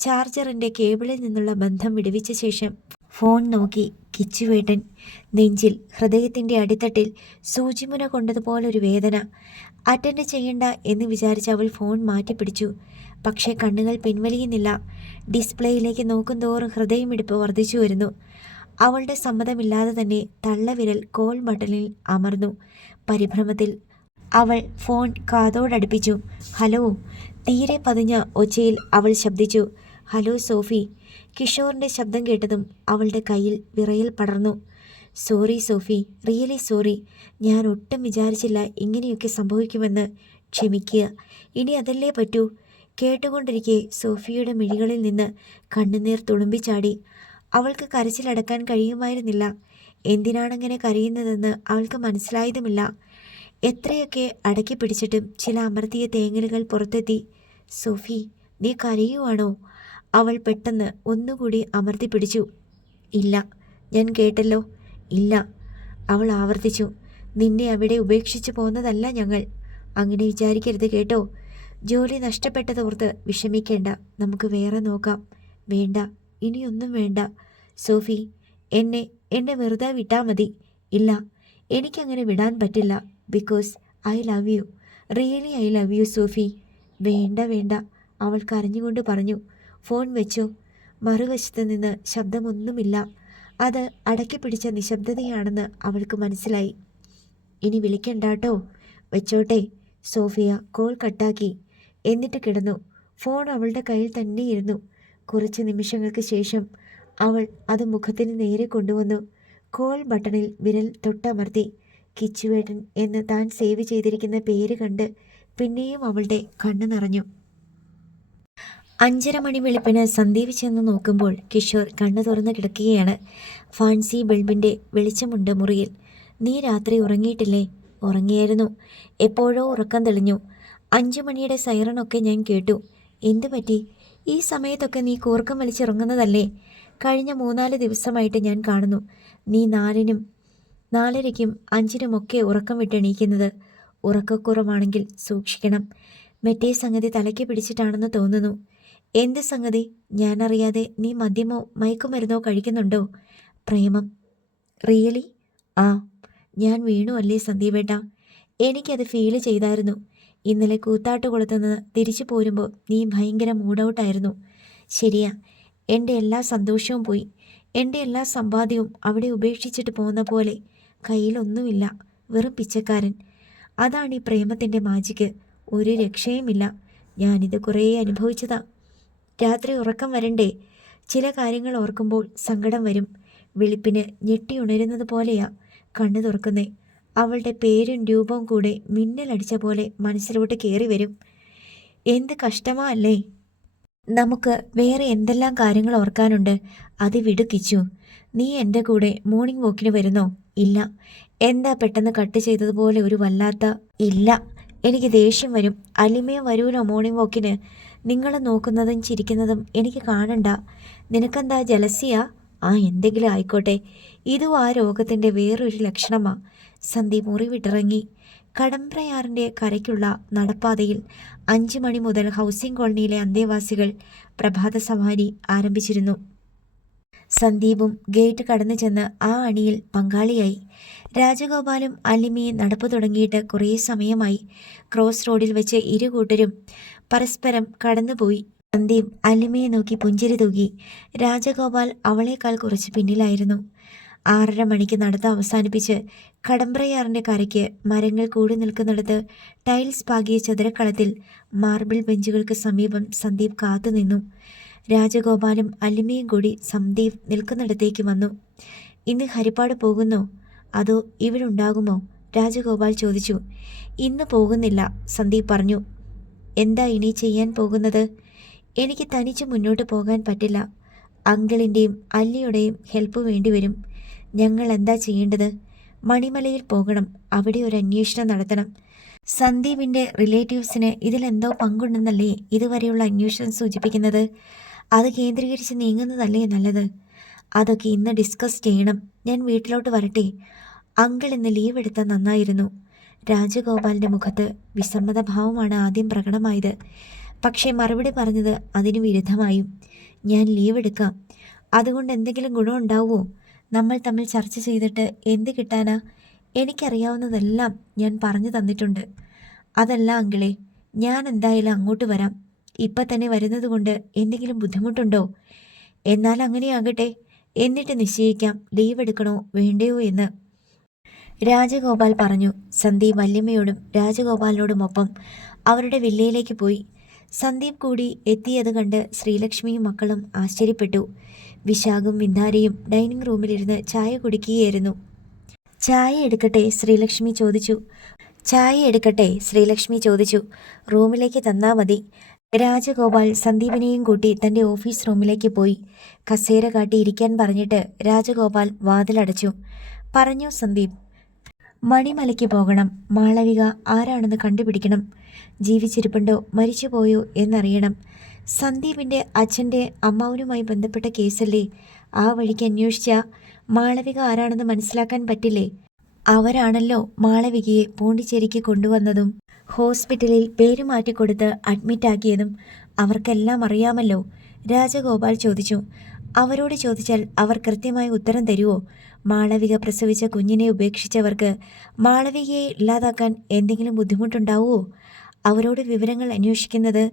ചാർജറിൻ്റെ കേബിളിൽ നിന്നുള്ള ബന്ധം വിടുവിച്ച ശേഷം ഫോൺ നോക്കി. കിച്ചുവേട്ടൻ. നെഞ്ചിൽ ഹൃദയത്തിൻ്റെ അടിത്തട്ടിൽ സൂചിമുന കൊണ്ടതുപോലൊരു വേദന. അറ്റൻഡ് ചെയ്യണ്ട എന്ന് വിചാരിച്ച് അവൾ ഫോൺ മാറ്റിപ്പിടിച്ചു. പക്ഷേ കണ്ണുകൾ പിൻവലിയുന്നില്ല. ഡിസ്പ്ലേയിലേക്ക് നോക്കുന്തോറും ഹൃദയമിടിപ്പ് വർദ്ധിച്ചു വരുന്നു. അവളുടെ സമ്മതമില്ലാതെ തന്നെ തള്ളവിരൽ കോൾ ബട്ടണിൽ അമർന്നു. പരിഭ്രമത്തിൽ അവൾ ഫോൺ കാതോടടുപ്പിച്ചു. ഹലോ. തീരെ പതിഞ്ഞ ഒച്ചയിൽ അവൾ ശബ്ദിച്ചു. ഹലോ സോഫി. കിഷോറിൻ്റെ ശബ്ദം കേട്ടതും അവളുടെ കയ്യിൽ വിറയൽ പടർന്നു. Sorry Sophie, really sorry. ഞാൻ ഒട്ടും വിചാരിച്ചില്ല ഇങ്ങനെയൊക്കെ സംഭവിക്കുമെന്ന്. ക്ഷമിക്കുക. ഇനി അതല്ലേ പറ്റൂ. കേട്ടുകൊണ്ടിരിക്കെ സോഫിയുടെ മിഴികളിൽ നിന്ന് കണ്ണുനീർ തുളുമ്പിച്ചാടി. അവൾക്ക് കരച്ചിലടക്കാൻ കഴിയുമായിരുന്നില്ല. എന്തിനാണങ്ങനെ കരയുന്നതെന്ന് അവൾക്ക് മനസ്സിലായതുമില്ല. എത്രയൊക്കെ അടക്കി പിടിച്ചിട്ടും ചില അമർത്തിയ തേങ്ങലുകൾ പുറത്തെത്തി. സോഫി, നീ കരയുവാണോ? അവൾ പെട്ടെന്ന് ഒന്നുകൂടി അമർത്തി പിടിച്ചു. ഇല്ല, ഞാൻ കേട്ടല്ലോ. ഇല്ല, അവൾ ആവർത്തിച്ചു. നിന്നെ അവിടെ ഉപേക്ഷിച്ചു പോന്നതല്ല ഞങ്ങൾ. അങ്ങനെ വിചാരിക്കരുത് കേട്ടോ. ജോലി നഷ്ടപ്പെട്ടതോർത്ത് വിഷമിക്കേണ്ട. നമുക്ക് വേറെ നോക്കാം. വേണ്ട, ഇനിയൊന്നും വേണ്ട. സോഫി, എന്നെ വെറുതെ വിട്ടാൽ മതി. ഇല്ല, എനിക്കങ്ങനെ വിടാൻ പറ്റില്ല. Because I love you. Really I love you Sophie. വേണ്ട വേണ്ട, അവൾ കരഞ്ഞുകൊണ്ട് പറഞ്ഞു. ഫോൺ വെച്ചോ. മറുവശത്ത് നിന്ന് ശബ്ദമൊന്നുമില്ല. അത് അടക്കി പിടിച്ച നിശബ്ദതയാണെന്ന് അവൾക്ക് മനസ്സിലായി. ഇനി വിളിക്കണ്ടാട്ടോ. വെച്ചോട്ടെ. സോഫിയ കോൾ കട്ടാക്കി. എന്നിട്ട് കിടന്നു. ഫോൺ അവളുടെ കയ്യിൽ തന്നെയിരുന്നു. കുറച്ച് നിമിഷങ്ങൾക്ക് ശേഷം അവൾ അത് മുഖത്തിന് നേരെ കൊണ്ടുവന്നു. കോൾ ബട്ടണിൽ വിരൽ തൊട്ടമർത്തി. കിച്ചുവേട്ടൻ എന്ന് താൻ സേവ് ചെയ്തിരിക്കുന്ന പേര് കണ്ട് പിന്നെയും അവളുടെ കണ്ണു നിറഞ്ഞു. 5:30 മണി വെളുപ്പിന് സന്ദീപ് ചെന്ന് നോക്കുമ്പോൾ കിഷോർ കണ്ണു തുറന്ന് കിടക്കുകയാണ്. ഫാൻസി ബൾബിൻ്റെ വെളിച്ചമുണ്ട് മുറിയിൽ. നീ രാത്രി ഉറങ്ങിയിട്ടില്ലേ? ഉറങ്ങിയായിരുന്നു. എപ്പോഴോ ഉറക്കം തെളിഞ്ഞു. 5 മണിയുടെ സൈറണൊക്കെ ഞാൻ കേട്ടു. എന്തു പറ്റി? ഈ സമയത്തൊക്കെ നീ കൂർക്കം വലിച്ചിറങ്ങുന്നതല്ലേ? കഴിഞ്ഞ 3-4 ദിവസമായിട്ട് ഞാൻ കാണുന്നു. നീ 4-നും 4:30-നും 5-നുമൊക്കെ ഉറക്കം വിട്ടെണീക്കുന്നത്. ഉറക്കക്കുറവാണെങ്കിൽ സൂക്ഷിക്കണം. മറ്റേ സംഗതി തലയ്ക്ക് പിടിച്ചിട്ടാണെന്ന് തോന്നുന്നു. എന്ത് സംഗതി? ഞാനറിയാതെ നീ മദ്യമോ മയക്കുമരുന്നോ കഴിക്കുന്നുണ്ടോ? പ്രേമം. റിയലി? ആ, ഞാൻ വീണു അല്ലേ സന്ദീപേട്ട? എനിക്കത് ഫീൽ ചെയ്തായിരുന്നു. ഇന്നലെ കൂത്താട്ടുകുളത്തുനിന്ന് തിരിച്ചു പോരുമ്പോൾ നീ ഭയങ്കര മൂഡൗട്ടായിരുന്നു. ശരിയാ, എൻ്റെ എല്ലാ സന്തോഷവും പോയി. എൻ്റെ എല്ലാ സമ്പാദ്യവും അവിടെ ഉപേക്ഷിച്ചിട്ട് പോകുന്ന പോലെ. കയ്യിലൊന്നുമില്ല. വെറും പിച്ചക്കാരൻ. അതാണ് ഈ പ്രേമത്തിൻ്റെ മാജിക്ക്. ഒരു രക്ഷയുമില്ല. ഞാനിത് കുറേ അനുഭവിച്ചതാ. രാത്രി ഉറക്കം വരണ്ടേ? ചില കാര്യങ്ങൾ ഓർക്കുമ്പോൾ സങ്കടം വരും. വെളുപ്പിന് ഞെട്ടി ഉണരുന്നത് പോലെയാ കണ്ണു തുറക്കുന്നേ. അവളുടെ പേരും രൂപവും കൂടെ മിന്നലടിച്ച പോലെ മനസ്സിലോട്ട് കയറി വരും. എന്ത് കഷ്ടമാ അല്ലേ? നമുക്ക് വേറെ എന്തെല്ലാം കാര്യങ്ങൾ ഓർക്കാനുണ്ട്. അത് വിടുക്കിച്ചു. നീ എൻ്റെ കൂടെ മോർണിംഗ് വാക്കിന് വരുന്നോ? ഇല്ല. എന്താ പെട്ടെന്ന് കട്ട് ചെയ്തതുപോലെ ഒരു വല്ലാത്ത ഇല്ല. എനിക്ക് ദേഷ്യം വരും. അലിമയും വരൂലോ മോർണിംഗ് വാക്കിന്? നിങ്ങൾ നോക്കുന്നതും ചിരിക്കുന്നതും എനിക്ക് കാണണ്ട. നിനക്കെന്താ ജലസിയാ? ആ, എന്തെങ്കിലും ആയിക്കോട്ടെ. ഇതും ആ രോഗത്തിൻ്റെ വേറൊരു ലക്ഷണമാ. സന്ദീപ് മുറി വിട്ടിറങ്ങി. കടമ്പ്രയാറിൻ്റെ കരയ്ക്കുള്ള നടപ്പാതയിൽ 5 മണി മുതൽ ഹൗസിംഗ് കോളനിയിലെ അന്തേവാസികൾ പ്രഭാത സവാരി ആരംഭിച്ചിരുന്നു. സന്ദീപും ഗേറ്റ് കടന്നു ചെന്ന് ആ അണിയിൽ പങ്കാളിയായി. രാജഗോപാലും അലിമയും നടപ്പ് തുടങ്ങിയിട്ട് കുറേ സമയമായി. ക്രോസ് റോഡിൽ വെച്ച് ഇരുകൂട്ടരും പരസ്പരം കടന്നുപോയി. സന്ദീപ് അലിമയെ നോക്കി പുഞ്ചിരി തൂകി. രാജഗോപാൽ അവളേക്കാൾ കുറച്ച് പിന്നിലായിരുന്നു. 6:30 മണിക്ക് നടത്തം അവസാനിപ്പിച്ച് കടമ്പ്രയാറിൻ്റെ കരയ്ക്ക് മരങ്ങൾ കൂടി നിൽക്കുന്നിടത്ത് ടൈൽസ് പാകിയ ചതുരക്കളത്തിൽ മാർബിൾ ബെഞ്ചുകൾക്ക് സമീപം സന്ദീപ് കാത്തുനിന്നു. രാജഗോപാലും അല്ലിമയും കൂടി സന്ദീപ് നിൽക്കുന്നിടത്തേക്ക് വന്നു. ഇന്ന് ഹരിപ്പാട് പോകുന്നോ അതോ ഇവിടെ ഉണ്ടാകുമോ? രാജഗോപാൽ ചോദിച്ചു. ഇന്ന് പോകുന്നില്ല, സന്ദീപ് പറഞ്ഞു. എന്താ ഇനി ചെയ്യാൻ പോകുന്നത്? എനിക്ക് തനിച്ച് മുന്നോട്ട് പോകാൻ പറ്റില്ല. അങ്കിളിൻ്റെയും അല്ലിയുടെയും ഹെൽപ്പ് വേണ്ടിവരും. ഞങ്ങൾ എന്താ ചെയ്യേണ്ടത്? മണിമലയിൽ പോകണം, അവിടെ ഒരു അന്വേഷണം നടത്തണം. സന്ദീപിൻ്റെ റിലേറ്റീവ്സിന് ഇതിലെന്തോ പങ്കുണ്ടെന്നല്ലേ ഇതുവരെയുള്ള അന്വേഷണം സൂചിപ്പിക്കുന്നത്? അത് കേന്ദ്രീകരിച്ച് നീങ്ങുന്നതല്ലേ നല്ലത്? അതൊക്കെ ഇന്ന് ഡിസ്കസ് ചെയ്യണം. ഞാൻ വീട്ടിലോട്ട് വരട്ടെ? അങ്കിൾ ഇന്ന് ലീവ് എടുത്താൽ നന്നായിരുന്നു. രാജഗോപാലിൻ്റെ മുഖത്ത് വിസമ്മതഭാവമാണ് ആദ്യം പ്രകടമായത്. പക്ഷേ മറുപടി പറഞ്ഞത് അതിന് വിരുദ്ധമായും. ഞാൻ ലീവ് എടുക്കാം. അതുകൊണ്ട് എന്തെങ്കിലും ഗുണമുണ്ടാവുമോ? നമ്മൾ തമ്മിൽ ചർച്ച ചെയ്തിട്ട് എന്ത് കിട്ടാനാ? എനിക്കറിയാവുന്നതെല്ലാം ഞാൻ പറഞ്ഞു തന്നിട്ടുണ്ട്. അതല്ല അങ്കിളെ, ഞാൻ എന്തായാലും അങ്ങോട്ട് വരാം. ഇപ്പം തന്നെ വരുന്നത് കൊണ്ട് എന്തെങ്കിലും ബുദ്ധിമുട്ടുണ്ടോ? എന്നാൽ അങ്ങനെയാകട്ടെ, എന്നിട്ട് നിശ്ചയിക്കാം ലീവ് എടുക്കണോ വേണ്ടയോ എന്ന് രാജഗോപാൽ പറഞ്ഞു. സന്ദീപ് വല്യമ്മയോടും രാജഗോപാലിനോടുമൊപ്പം അവരുടെ വില്ലയിലേക്ക് പോയി. സന്ദീപ് കൂടി എത്തിയത് കണ്ട് ശ്രീലക്ഷ്മിയും മക്കളും ആശ്ചര്യപ്പെട്ടു. വിശാഖും വിന്ധാരയും ഡൈനിങ് റൂമിലിരുന്ന് ചായ കുടിക്കുകയായിരുന്നു. ചായ എടുക്കട്ടെ? ശ്രീലക്ഷ്മി ചോദിച്ചു. റൂമിലേക്ക് തന്നാ മതി. രാജഗോപാൽ സന്ദീപിനെയും കൂട്ടി തൻ്റെ ഓഫീസ് റൂമിലേക്ക് പോയി. കസേര കാട്ടി ഇരിക്കാൻ പറഞ്ഞിട്ട് രാജഗോപാൽ വാതിലടച്ചു. പറഞ്ഞു സന്ദീപ്. മണിമലയ്ക്ക് പോകണം. മാളവിക ആരാണെന്ന് കണ്ടുപിടിക്കണം. ജീവിച്ചിരിപ്പുണ്ടോ മരിച്ചുപോയോ എന്നറിയണം. സന്ദീപിൻ്റെ അച്ഛൻ്റെ അമ്മാവനുമായി ബന്ധപ്പെട്ട കേസല്ലേ? ആ വഴിക്ക് അന്വേഷിച്ചാൽ മാളവിക ആരാണെന്ന് മനസ്സിലാക്കാൻ പറ്റില്ലേ? അവരാണല്ലോ മാളവികയെ പോണ്ടിച്ചേരിക്ക് കൊണ്ടുവന്നതും ഹോസ്പിറ്റലിൽ പേര് മാറ്റിക്കൊടുത്ത് അഡ്മിറ്റാക്കിയതും. അവർക്കെല്ലാം അറിയാമല്ലോ, രാജഗോപാൽ ചോദിച്ചു. അവരോട് ചോദിച്ചാൽ അവർ കൃത്യമായി ഉത്തരം തരുമോ? മാളവിക പ്രസവിച്ച കുഞ്ഞിനെ ഉപേക്ഷിച്ചവർക്ക് മാളവികയെ ഇല്ലാതാക്കാൻ എന്തെങ്കിലും ബുദ്ധിമുട്ടുണ്ടാവുമോ? അവരോട് വിവരങ്ങൾ അന്വേഷിക്കുന്നത്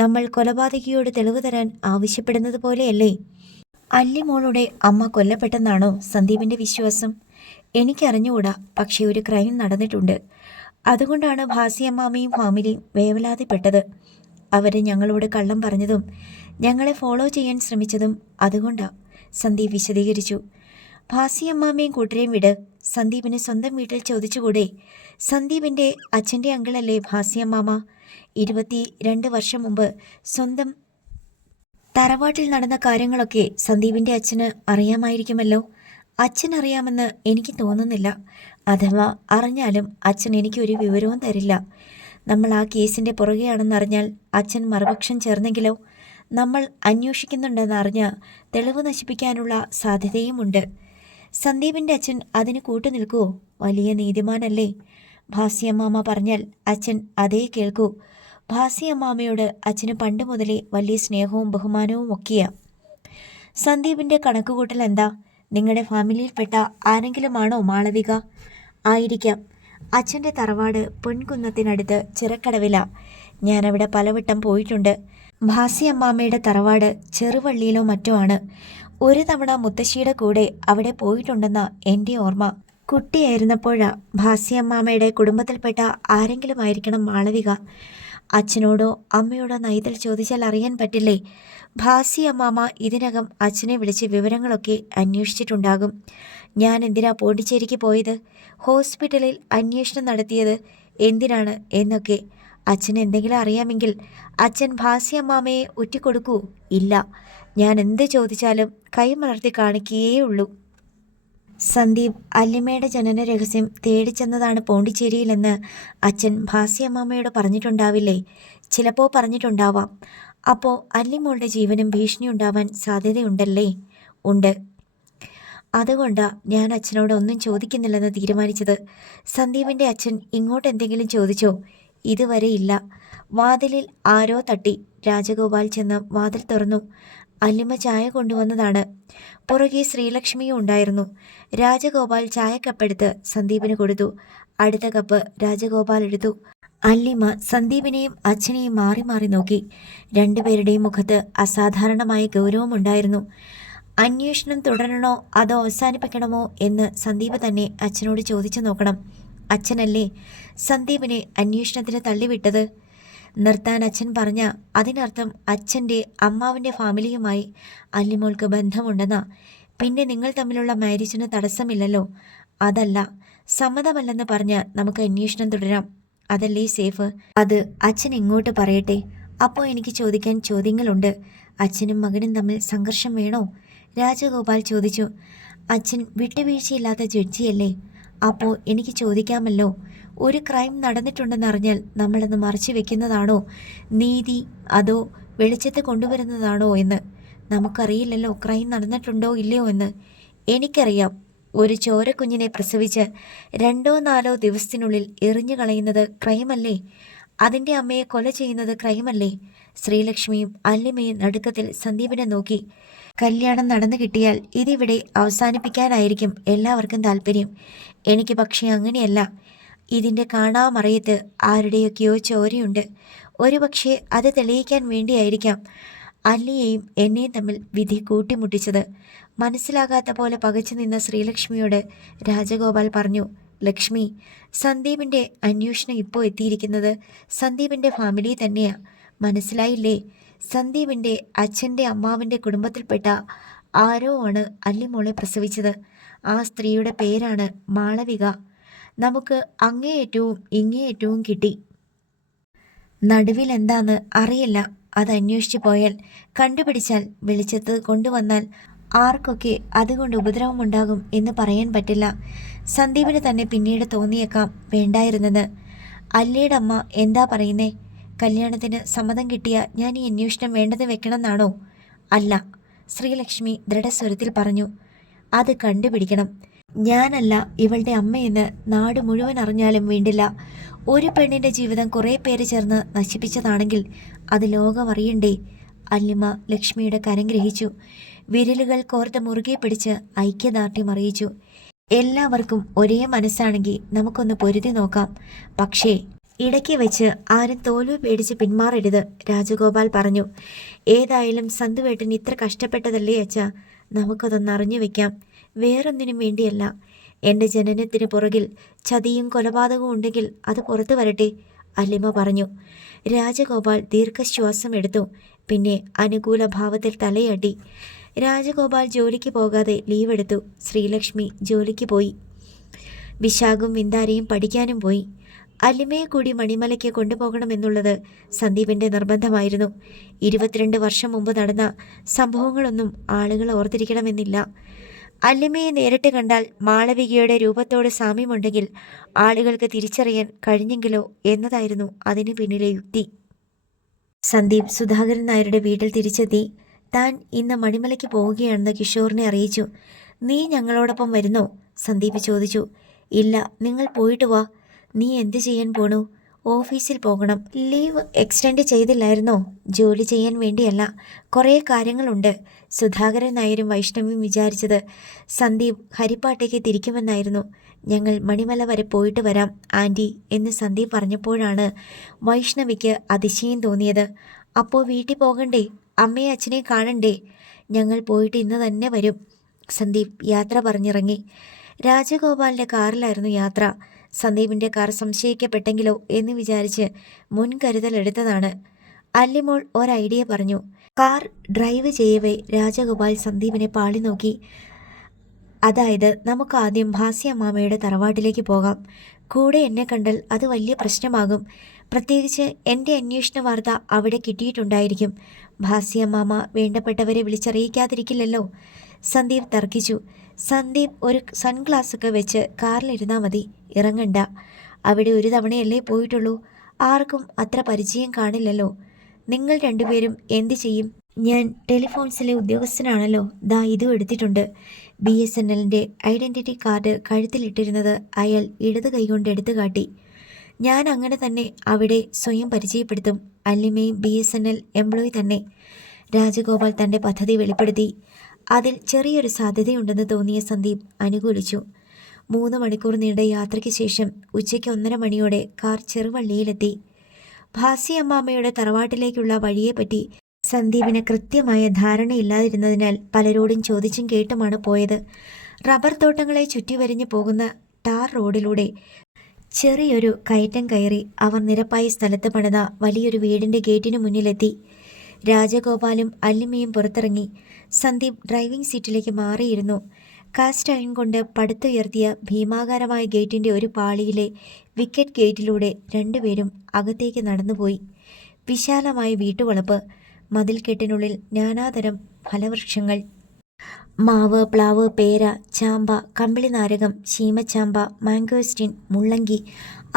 നമ്മൾ കൊലപാതകിയോട് തെളിവ് തരാൻ ആവശ്യപ്പെടുന്നത് പോലെയല്ലേ? അല്ലിമോളുടെ അമ്മ കൊല്ലപ്പെട്ടെന്നാണോ സന്ദീപിൻ്റെ വിശ്വാസം? എനിക്കറിഞ്ഞുകൂടാ. പക്ഷേ ഒരു ക്രൈം നടന്നിട്ടുണ്ട്. അതുകൊണ്ടാണ് ഭാസിയമ്മാമയും ഫാമിലിയും വേവലാതിപ്പെട്ടത്. അവർ ഞങ്ങളോട് കള്ളം പറഞ്ഞതും ഞങ്ങളെ ഫോളോ ചെയ്യാൻ ശ്രമിച്ചതും അതുകൊണ്ടാണ്, സന്ദീപ് വിശദീകരിച്ചു. ഭാസിയമ്മാമയും കൂട്ടരെയും വിട്. സന്ദീപിന് സ്വന്തം വീട്ടിൽ ചോദിച്ചുകൂടെ? സന്ദീപിൻ്റെ അച്ഛൻ്റെ അങ്കിളല്ലേ ഭാസിയമ്മാമ? 22 വർഷം മുമ്പ് സ്വന്തം തറവാട്ടിൽ നടന്ന കാര്യങ്ങളൊക്കെ സന്ദീപിൻ്റെ അച്ഛന് അറിയാമായിരിക്കുമല്ലോ. അച്ഛൻ അറിയാമെന്ന് എനിക്ക് തോന്നുന്നില്ല. അഥവാ അറിഞ്ഞാലും അച്ഛൻ എനിക്കൊരു വിവരവും തരില്ല. നമ്മൾ ആ കേസിൻ്റെ പുറകെയാണെന്നറിഞ്ഞാൽ അച്ഛൻ മറുപക്ഷം ചേർന്നെങ്കിലോ? നമ്മൾ അന്വേഷിക്കുന്നുണ്ടെന്നറിഞ്ഞാൽ തെളിവ് നശിപ്പിക്കാനുള്ള സാധ്യതയുമുണ്ട്. സന്ദീപിൻ്റെ അച്ഛൻ അതിന് കൂട്ടുനിൽക്കുമോ? വലിയ നീതിമാനല്ലേ? ഭാസിയമ്മാമ പറഞ്ഞാൽ അച്ഛൻ അതേ കേൾക്കൂ. ഭാസിയമ്മാമയോട് അച്ഛന് പണ്ട് മുതലേ വലിയ സ്നേഹവും ബഹുമാനവും ഒക്കെയാണ്. സന്ദീപിൻ്റെ കണക്കുകൂട്ടൽ എന്താ? നിങ്ങളുടെ ഫാമിലിയിൽപ്പെട്ട ആരെങ്കിലുമാണോ മാളവിക? ആയിരിക്കാം. അച്ഛൻ്റെ തറവാട് പൊൻകുന്നത്തിനടുത്ത് ചിറക്കടവിലാണ്. ഞാനവിടെ പലവട്ടം പോയിട്ടുണ്ട്. ഭാസിയമ്മാമയുടെ തറവാട് ചെറുവള്ളിയിലോ മറ്റോ ആണ്. ഒരു തവണ മുത്തശ്ശിയുടെ കൂടെ അവിടെ പോയിട്ടുണ്ടെന്ന എൻ്റെ ഓർമ്മ. കുട്ടിയായിരുന്നപ്പോഴാണ്. ഭാസിയമ്മാമയുടെ കുടുംബത്തിൽപ്പെട്ട ആരെങ്കിലും ആയിരിക്കണം മാളവിക. അച്ഛനോടോ അമ്മയോടോ നൈതൽ ചോദിച്ചാൽ അറിയാൻ പറ്റില്ലേ? ഭാസിയമ്മാമ ഇതിനകം അച്ഛനെ വിളിച്ച് വിവരങ്ങളൊക്കെ അന്വേഷിച്ചിട്ടുണ്ടാകും. ഞാൻ എന്തിനാ പോണ്ടിച്ചേരിക്ക് പോയത്, ഹോസ്പിറ്റലിൽ അന്വേഷണം നടത്തിയത് എന്തിനാണ് എന്നൊക്കെ അച്ഛൻ എന്തെങ്കിലും അറിയാമെങ്കിൽ അച്ഛൻ ഭാസിയമ്മാമയെ ഒറ്റിക്കൊടുക്കൂ? ഇല്ല. ഞാൻ എന്ത് ചോദിച്ചാലും കൈമലർത്തി കാണിക്കുകയേ ഉള്ളൂ. സന്ദീപ് അല്ലിമയുടെ ജനന രഹസ്യം തേടിച്ചെന്നതാണ് പോണ്ടിച്ചേരിയിലെന്ന് അച്ഛൻ ഭാസിയമ്മാമയോട് പറഞ്ഞിട്ടുണ്ടാവില്ലേ? ചിലപ്പോൾ പറഞ്ഞിട്ടുണ്ടാവാം. അപ്പോൾ അല്ലിമോളുടെ ജീവനും ഭീഷണിയുണ്ടാവാൻ സാധ്യതയുണ്ടല്ലേ? ഉണ്ട്. അതുകൊണ്ടാണ് ഞാൻ അച്ഛനോട് ഒന്നും ചോദിക്കുന്നില്ലെന്ന് തീരുമാനിച്ചത്. സന്ദീപിൻ്റെ അച്ഛൻ ഇങ്ങോട്ട് എന്തെങ്കിലും ചോദിച്ചോ? ഇതുവരെ ഇല്ല. വാതിലിൽ ആരോ തട്ടി. രാജഗോപാൽ ചെന്ന് വാതിൽ തുറന്നു. അല്ലിമ ചായ കൊണ്ടുവന്നതാണ്. പുറകെ ശ്രീലക്ഷ്മിയും ഉണ്ടായിരുന്നു. രാജഗോപാൽ ചായക്കപ്പെടുത്ത് സന്ദീപിന് കൊടുത്തു. അടുത്ത കപ്പ് രാജഗോപാൽ എടുത്തു. അല്ലിമ സന്ദീപിനെയും അച്ഛനെയും മാറി മാറി നോക്കി. രണ്ടുപേരുടെയും മുഖത്ത് അസാധാരണമായ ഗൗരവമുണ്ടായിരുന്നു. അന്വേഷണം തുടരണോ അതോ അവസാനിപ്പിക്കണമോ എന്ന് സന്ദീപ് തന്നെ അച്ഛനോട് ചോദിച്ചു നോക്കണം. അച്ഛനല്ലേ സന്ദീപിനെ അന്വേഷണത്തിന് തള്ളിവിട്ടത്? നിർത്താൻ അച്ഛൻ പറഞ്ഞ അതിനർത്ഥം അച്ഛൻ്റെ അമ്മാവിൻ്റെ ഫാമിലിയുമായി അല്ലിമോൾക്ക് ബന്ധമുണ്ടെന്നാ. പിന്നെ നിങ്ങൾ തമ്മിലുള്ള മാരേജിന് തടസ്സമില്ലല്ലോ. അതല്ല, സമ്മതമല്ലെന്ന് പറഞ്ഞാൽ നമുക്ക് അന്വേഷണം തുടരാം. അതല്ലേ സേഫ്? അത് അച്ഛൻ ഇങ്ങോട്ട് പറയട്ടെ. അപ്പോൾ എനിക്ക് ചോദിക്കാൻ ചോദ്യങ്ങളുണ്ട്. അച്ഛനും മകനും തമ്മിൽ സംഘർഷം വേണോ? രാജഗോപാൽ ചോദിച്ചു. അച്ഛൻ വിട്ടുവീഴ്ചയില്ലാത്ത ജഡ്ജിയല്ലേ? അപ്പോൾ എനിക്ക് ചോദിക്കാമല്ലോ, ഒരു ക്രൈം നടന്നിട്ടുണ്ടെന്നറിഞ്ഞാൽ നമ്മളത് മറച്ചു വെക്കുന്നതാണോ നീതി, അതോ വെളിച്ചത്ത് കൊണ്ടുവരുന്നതാണോ എന്ന്? നമുക്കറിയില്ലല്ലോ ക്രൈം നടന്നിട്ടുണ്ടോ ഇല്ലയോ എന്ന്. എനിക്കറിയാം. ഒരു ചോരക്കുഞ്ഞിനെ പ്രസവിച്ച് 2-4 ദിവസത്തിനുള്ളിൽ എറിഞ്ഞു കളയുന്നത് ക്രൈമല്ലേ? അതിൻ്റെ അമ്മയെ കൊല ചെയ്യുന്നത് ക്രൈമല്ലേ? ശ്രീലക്ഷ്മിയും അല്ലിമയും നടുക്കത്തിൽ സന്ദീപിനെ നോക്കി. കല്യാണം നടന്നു കിട്ടിയാൽ ഇതിവിടെ അവസാനിപ്പിക്കാനായിരിക്കും എല്ലാവർക്കും താല്പര്യം. എനിക്ക് പക്ഷേ അങ്ങനെയല്ല. ഇതിൻ്റെ കാണാമറിയത്ത് ആരുടെയൊക്കെയോ ചോരയുണ്ട്. ഒരുപക്ഷെ അത് തെളിയിക്കാൻ വേണ്ടിയായിരിക്കാം അല്ലിയെയും എന്നെയും തമ്മിൽ വിധി കൂട്ടിമുട്ടിച്ചത്. മനസ്സിലാകാത്ത പോലെ പകച്ചു നിന്ന ശ്രീലക്ഷ്മിയോട് രാജഗോപാൽ പറഞ്ഞു. ലക്ഷ്മി, സന്ദീപിൻ്റെ അന്വേഷണം ഇപ്പോൾ എത്തിയിരിക്കുന്നത് സന്ദീപിൻ്റെ ഫാമിലി തന്നെയാ. മനസ്സിലായില്ലേ? സന്ദീപിൻ്റെ അച്ഛൻ്റെ അമ്മാവിൻ്റെ കുടുംബത്തിൽപ്പെട്ട ആരോ ആണ് അല്ലിമോളെ പ്രസവിച്ചത്. ആ സ്ത്രീയുടെ പേരാണ് മാളവിക. നമുക്ക് അങ്ങേയറ്റവും ഇങ്ങേയറ്റവും കിട്ടി. നടുവിൽ എന്താന്ന് അറിയില്ല. അത് അന്വേഷിച്ചു പോയാൽ, കണ്ടുപിടിച്ചാൽ, വെളിച്ചത്ത് കൊണ്ടുവന്നാൽ ആർക്കൊക്കെ അതുകൊണ്ട് ഉപദ്രവമുണ്ടാകും എന്ന് പറയാൻ പറ്റില്ല. സന്ദീപിന് തന്നെ പിന്നീട് തോന്നിയേക്കാം വേണ്ടായിരുന്നെന്ന്. അല്ലിയുടെ അമ്മ എന്താ പറയുന്നേ? കല്യാണത്തിന് സമ്മതം കിട്ടിയ ഞാൻ ഈ അന്വേഷണം വേണ്ടത് വെക്കണമെന്നാണോ? അല്ല, ശ്രീലക്ഷ്മി ദൃഢസ്വരത്തിൽ പറഞ്ഞു. അത് കണ്ടുപിടിക്കണം. ഞാനല്ല ഇവളുടെ അമ്മയെന്ന് നാട് മുഴുവൻ അറിഞ്ഞാലും വേണ്ടില്ല. ഒരു പെണ്ണിൻ്റെ ജീവിതം കുറേ പേര് ചേർന്ന് നശിപ്പിച്ചതാണെങ്കിൽ അത് ലോകം അറിയണ്ടേ? അല്ലിമ ലക്ഷ്മിയുടെ കരം ഗ്രഹിച്ചു. വിരലുകൾ കോർത്ത് മുറുകെ പിടിച്ച് ഐക്യദാർഢ്യം അറിയിച്ചു. എല്ലാവർക്കും ഒരേ മനസ്സാണെങ്കിൽ നമുക്കൊന്ന് പൊരുതി നോക്കാം. പക്ഷേ ഇടയ്ക്ക് വെച്ച് ആരും തോൽവി പേടിച്ച് പിന്മാറരുത്, രാജഗോപാൽ പറഞ്ഞു. ഏതായാലും സന്തുവേട്ടൻ ഇത്ര കഷ്ടപ്പെട്ടതല്ലേ അച്ഛാ, നമുക്കതൊന്നറിഞ്ഞു വെക്കാം. വേറൊന്നിനും വേണ്ടിയല്ല. എൻ്റെ ജനനത്തിന് പുറകിൽ ചതിയും കൊലപാതകവും ഉണ്ടെങ്കിൽ അത് പുറത്തു വരട്ടെ, അല്ലിമ പറഞ്ഞു. രാജഗോപാൽ ദീർഘശ്വാസം എടുത്തു. പിന്നെ അനുകൂല ഭാവത്തിൽ തലയാട്ടി. രാജഗോപാൽ ജോലിക്ക് പോകാതെ ലീവ് എടുത്തു. ശ്രീലക്ഷ്മി ജോലിക്ക് പോയി. വിശാഖും വിന്താരയും പഠിക്കാനും പോയി. അല്ലിമയെ കൂടി മണിമലയ്ക്ക് കൊണ്ടുപോകണമെന്നുള്ളത് സന്ദീപിൻ്റെ നിർബന്ധമായിരുന്നു. 22 വർഷം മുമ്പ് നടന്ന സംഭവങ്ങളൊന്നും ആളുകൾ ഓർത്തിരിക്കണമെന്നില്ല. അല്ലിമയെ നേരിട്ട് കണ്ടാൽ മാളവികയുടെ രൂപത്തോട് സാമ്യമുണ്ടെങ്കിൽ ആളുകൾക്ക് തിരിച്ചറിയാൻ കഴിഞ്ഞെങ്കിലോ എന്നതായിരുന്നു അതിന് പിന്നിലെ യുക്തി. സന്ദീപ് സുധാകരൻ നായരുടെ വീട്ടിൽ തിരിച്ചെത്തി. താൻ ഇന്ന് മണിമലയ്ക്ക് പോവുകയാണെന്ന് കിഷോറിനെ അറിയിച്ചു. നീ ഞങ്ങളോടൊപ്പം വരുന്നോ? സന്ദീപ് ചോദിച്ചു. ഇല്ല, നിങ്ങൾ പോയിട്ട് വാ. നീ എന്ത് ചെയ്യാൻ പോണു? ഓഫീസിൽ പോകണം. ലീവ് എക്സ്റ്റെൻഡ് ചെയ്തില്ലായിരുന്നോ? ജോലി ചെയ്യാൻ വേണ്ടിയല്ല, കുറേ കാര്യങ്ങളുണ്ട്. സുധാകരൻ നായരും വൈഷ്ണവിയും വിചാരിച്ചത് സന്ദീപ് ഹരിപ്പാട്ടേക്ക് തിരിക്കുമെന്നായിരുന്നു. ഞങ്ങൾ മണിമല വരെ പോയിട്ട് വരാം ആൻറ്റി എന്ന് സന്ദീപ് പറഞ്ഞപ്പോഴാണ് വൈഷ്ണവിക്ക് അതിശയം തോന്നിയത്. അപ്പോൾ വീട്ടിൽ പോകണ്ടേ? അമ്മയെ അച്ഛനെ കാണണ്ടേ? ഞങ്ങൾ പോയിട്ട് ഇന്ന് തന്നെ വരും. സന്ദീപ് യാത്ര പറഞ്ഞിറങ്ങി. രാജഗോപാലിൻ്റെ കാറിലായിരുന്നു യാത്ര. സന്ദീപിൻ്റെ കാർ സംശയിക്കപ്പെട്ടെങ്കിലോ എന്ന് വിചാരിച്ച് മുൻകരുതൽ എടുത്തതാണ്. അല്ലിമോൾ ഒരൈഡിയ പറഞ്ഞു. കാർ ഡ്രൈവ് ചെയ്യവേ രാജഗോപാൽ സന്ദീപിനെ പാളി നോക്കി. അതായത്, നമുക്ക് ആദ്യം ഭാസ്യമ്മാമയുടെ തറവാട്ടിലേക്ക് പോകാം. കൂടെ എന്നെ കണ്ടാൽ അത് വലിയ പ്രശ്നമാകും. പ്രത്യേകിച്ച് എൻ്റെ അന്വേഷണ വാർത്ത അവിടെ കിട്ടിയിട്ടുണ്ടായിരിക്കും. ഭാസ്യമ്മാമ വേണ്ടപ്പെട്ടവരെ വിളിച്ചറിയിക്കാതിരിക്കില്ലല്ലോ, സന്ദീപ് തർക്കിച്ചു. സന്ദീപ് ഒരു സൺഗ്ലാസൊക്കെ വെച്ച് കാറിലിരുന്നാൽ മതി, ഇറങ്ങണ്ട. അവിടെ ഒരു തവണയല്ലേ പോയിട്ടുള്ളൂ, ആർക്കും അത്ര പരിചയം കാണില്ലല്ലോ. നിങ്ങൾ രണ്ടുപേരും എന്ത് ചെയ്യും? ഞാൻ ടെലിഫോൺസിലെ ഉദ്യോഗസ്ഥനാണല്ലോ, ദാ ഇതും എടുത്തിട്ടുണ്ട്. BSNLൻ്റെ ഐഡൻറ്റിറ്റി കാർഡ് കഴുത്തിലിട്ടിരുന്നത് അയാൾ ഇടത് കൈകൊണ്ട് എടുത്തു കാട്ടി. ഞാൻ അങ്ങനെ തന്നെ അവിടെ സ്വയം പരിചയപ്പെടുത്തും. അല്ലിമയും BSNL എംപ്ലോയി തന്നെ. രാജഗോപാൽ തൻ്റെ പദ്ധതി വെളിപ്പെടുത്തി. അതിൽ ചെറിയൊരു സാധ്യതയുണ്ടെന്ന് തോന്നിയ സന്ദീപ് അനുകൂലിച്ചു. 3 മണിക്കൂർ നീണ്ട യാത്രയ്ക്ക് ശേഷം ഉച്ചയ്ക്ക് 1:30 മണിയോടെ കാർ ചെറുവള്ളിയിലെത്തി. ഭാസ്യമ്മാമയുടെ തറവാട്ടിലേക്കുള്ള വഴിയെപ്പറ്റി സന്ദീപിന് കൃത്യമായ ധാരണയില്ലാതിരുന്നതിനാൽ പലരോടും ചോദിച്ചും കേട്ടുമാണ് പോയത്. റബ്ബർ തോട്ടങ്ങളെ ചുറ്റിവരിഞ്ഞു പോകുന്ന ടാർ റോഡിലൂടെ ചെറിയൊരു കയറ്റം കയറി അവർ നിരപ്പായ സ്ഥലത്ത് പണിത വലിയൊരു വീടിൻ്റെ ഗേറ്റിനു മുന്നിലെത്തി. രാജഗോപാലും അല്ലിമയും പുറത്തിറങ്ങി. സന്ദീപ് ഡ്രൈവിംഗ് സീറ്റിലേക്ക് മാറിയിരുന്നു. കാസ്റ്റ് അയൺ കൊണ്ട് പടുത്തുയർത്തിയ ഭീമാകാരമായ ഗേറ്റിൻ്റെ ഒരു പാളിയിലെ വിക്കറ്റ് ഗേറ്റിലൂടെ രണ്ടുപേരും അകത്തേക്ക് നടന്നുപോയി. വിശാലമായ വീട്ടുവളപ്പ്, മതിൽക്കെട്ടിനുള്ളിൽ നാനാതരം ഫലവൃക്ഷങ്ങൾ. മാവ്, പ്ലാവ്, പേര, ചാമ്പ, കമ്പിളിനാരകം, ശീമച്ചാമ്പ, മാംഗോസ്റ്റിൻ, മുള്ളങ്കി,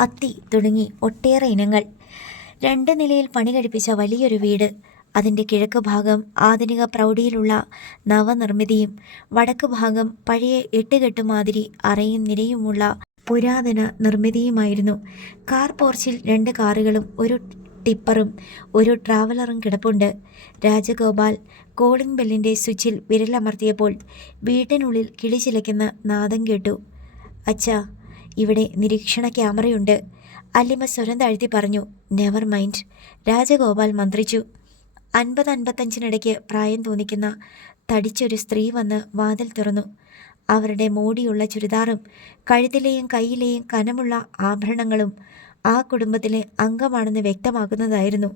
അത്തി തുടങ്ങി ഒട്ടേറെ ഇനങ്ങൾ. 2 നിലയിൽ പണി കഴിപ്പിച്ച വലിയൊരു വീട്. അതിൻ്റെ കിഴക്ക് ഭാഗം ആധുനിക പ്രൗഢിയിലുള്ള നവനിർമ്മിതിയും വടക്ക് ഭാഗം പഴയ എട്ടുകെട്ടുമാതിരി അറയും നിരയുമുള്ള പുരാതന നിർമ്മിതിയുമായിരുന്നു. കാർ പോർച്ചിൽ 2 കാറുകളും ഒരു ടിപ്പറും ഒരു ട്രാവലറും കിടപ്പുണ്ട്. രാജഗോപാൽ കോളിംഗ് ബെല്ലിൻ്റെ സ്വിച്ചിൽ വിരലമർത്തിയപ്പോൾ വീട്ടിനുള്ളിൽ കിളിചിലയ്ക്കുന്ന നാദം കേട്ടു. അച്ഛാ, ഇവിടെ നിരീക്ഷണ ക്യാമറയുണ്ട്, അല്ലിമ സ്വരം താഴ്ത്തി പറഞ്ഞു. നെവർ മൈൻഡ്, രാജഗോപാൽ മന്ത്രിച്ചു. 50-55 പ്രായം തോന്നിക്കുന്ന തടിച്ചൊരു സ്ത്രീ വന്ന് വാതിൽ തുറന്നു. അവരുടെ മോടിയുള്ള ചുരിദാറും കഴുത്തിലെയും കയ്യിലെയും കനമുള്ള ആഭരണങ്ങളും ആ കുടുംബത്തിലെ അംഗമാണെന്ന് വ്യക്തമാക്കുന്നതായിരുന്നു.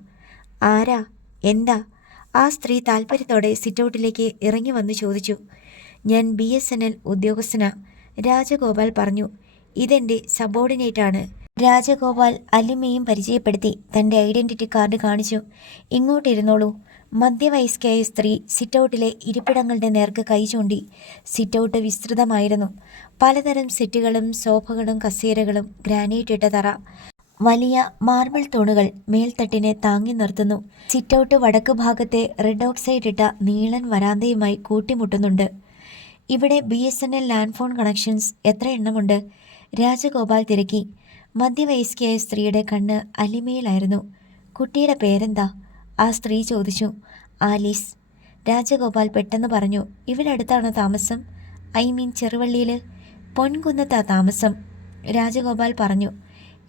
ആരാ, എന്താ? ആ സ്ത്രീ താൽപ്പര്യത്തോടെ സിറ്റൗട്ടിലേക്ക് ഇറങ്ങി വന്ന് ചോദിച്ചു. ഞാൻ BSNL ഉദ്യോഗസ്ഥനാ, രാജഗോപാൽ പറഞ്ഞു. ഇതെൻ്റെ സബോർഡിനേറ്റാണ്. രാജഗോപാൽ അല്ലിമയും പരിചയപ്പെടുത്തി. തൻ്റെ ഐഡൻറ്റിറ്റി കാർഡ് കാണിച്ചു. ഇങ്ങോട്ടിരുന്നോളൂ. മധ്യവയസ്കയായ സ്ത്രീ സിറ്റൗട്ടിലെ ഇരിപ്പിടങ്ങളുടെ നേർക്ക് കൈ ചൂണ്ടി. സിറ്റൗട്ട് വിസ്തൃതമായിരുന്നു. പലതരം സെറ്റുകളും സോഫകളും കസേരകളും, ഗ്രാനൈറ്റ് ഇട്ട തറ, വലിയ മാർബിൾ തൂണുകൾ മേൽത്തട്ടിനെ താങ്ങി നിർത്തുന്നു. സിറ്റൗട്ട് വടക്ക് ഭാഗത്തെ റെഡ് ഓക്സൈഡ് ഇട്ട നീളൻ വരാന്തയുമായി കൂട്ടിമുട്ടുന്നുണ്ട്. ഇവിടെ BSNL ലാൻഡ് ഫോൺ കണക്ഷൻസ് എത്ര എണ്ണമുണ്ട്? രാജഗോപാൽ തിരക്കി. മധ്യവയസ്കയായ സ്ത്രീയുടെ കണ്ണ് അല്ലിമയിലായിരുന്നു. കുട്ടിയുടെ പേരെന്താ? ആ സ്ത്രീ ചോദിച്ചു. ആലീസ്, രാജഗോപാൽ പെട്ടെന്ന് പറഞ്ഞു. ഇവിടെ അടുത്താണോ താമസം? ചെറുവള്ളിയിൽ. പൊൻകുന്നത്താ താമസം, രാജഗോപാൽ പറഞ്ഞു.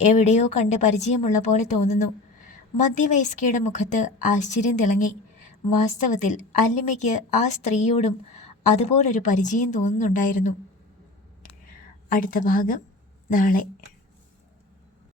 എവിടെയോ കണ്ട് പരിചയമുള്ള പോലെ തോന്നുന്നു. മധ്യവയസ്കയുടെ മുഖത്ത് ആശ്ചര്യം തിളങ്ങി. വാസ്തവത്തിൽ അല്ലിമയ്ക്ക് ആ സ്ത്രീയോടും അതുപോലൊരു പരിചയം തോന്നുന്നുണ്ടായിരുന്നു. അടുത്ത ഭാഗം നാളെ.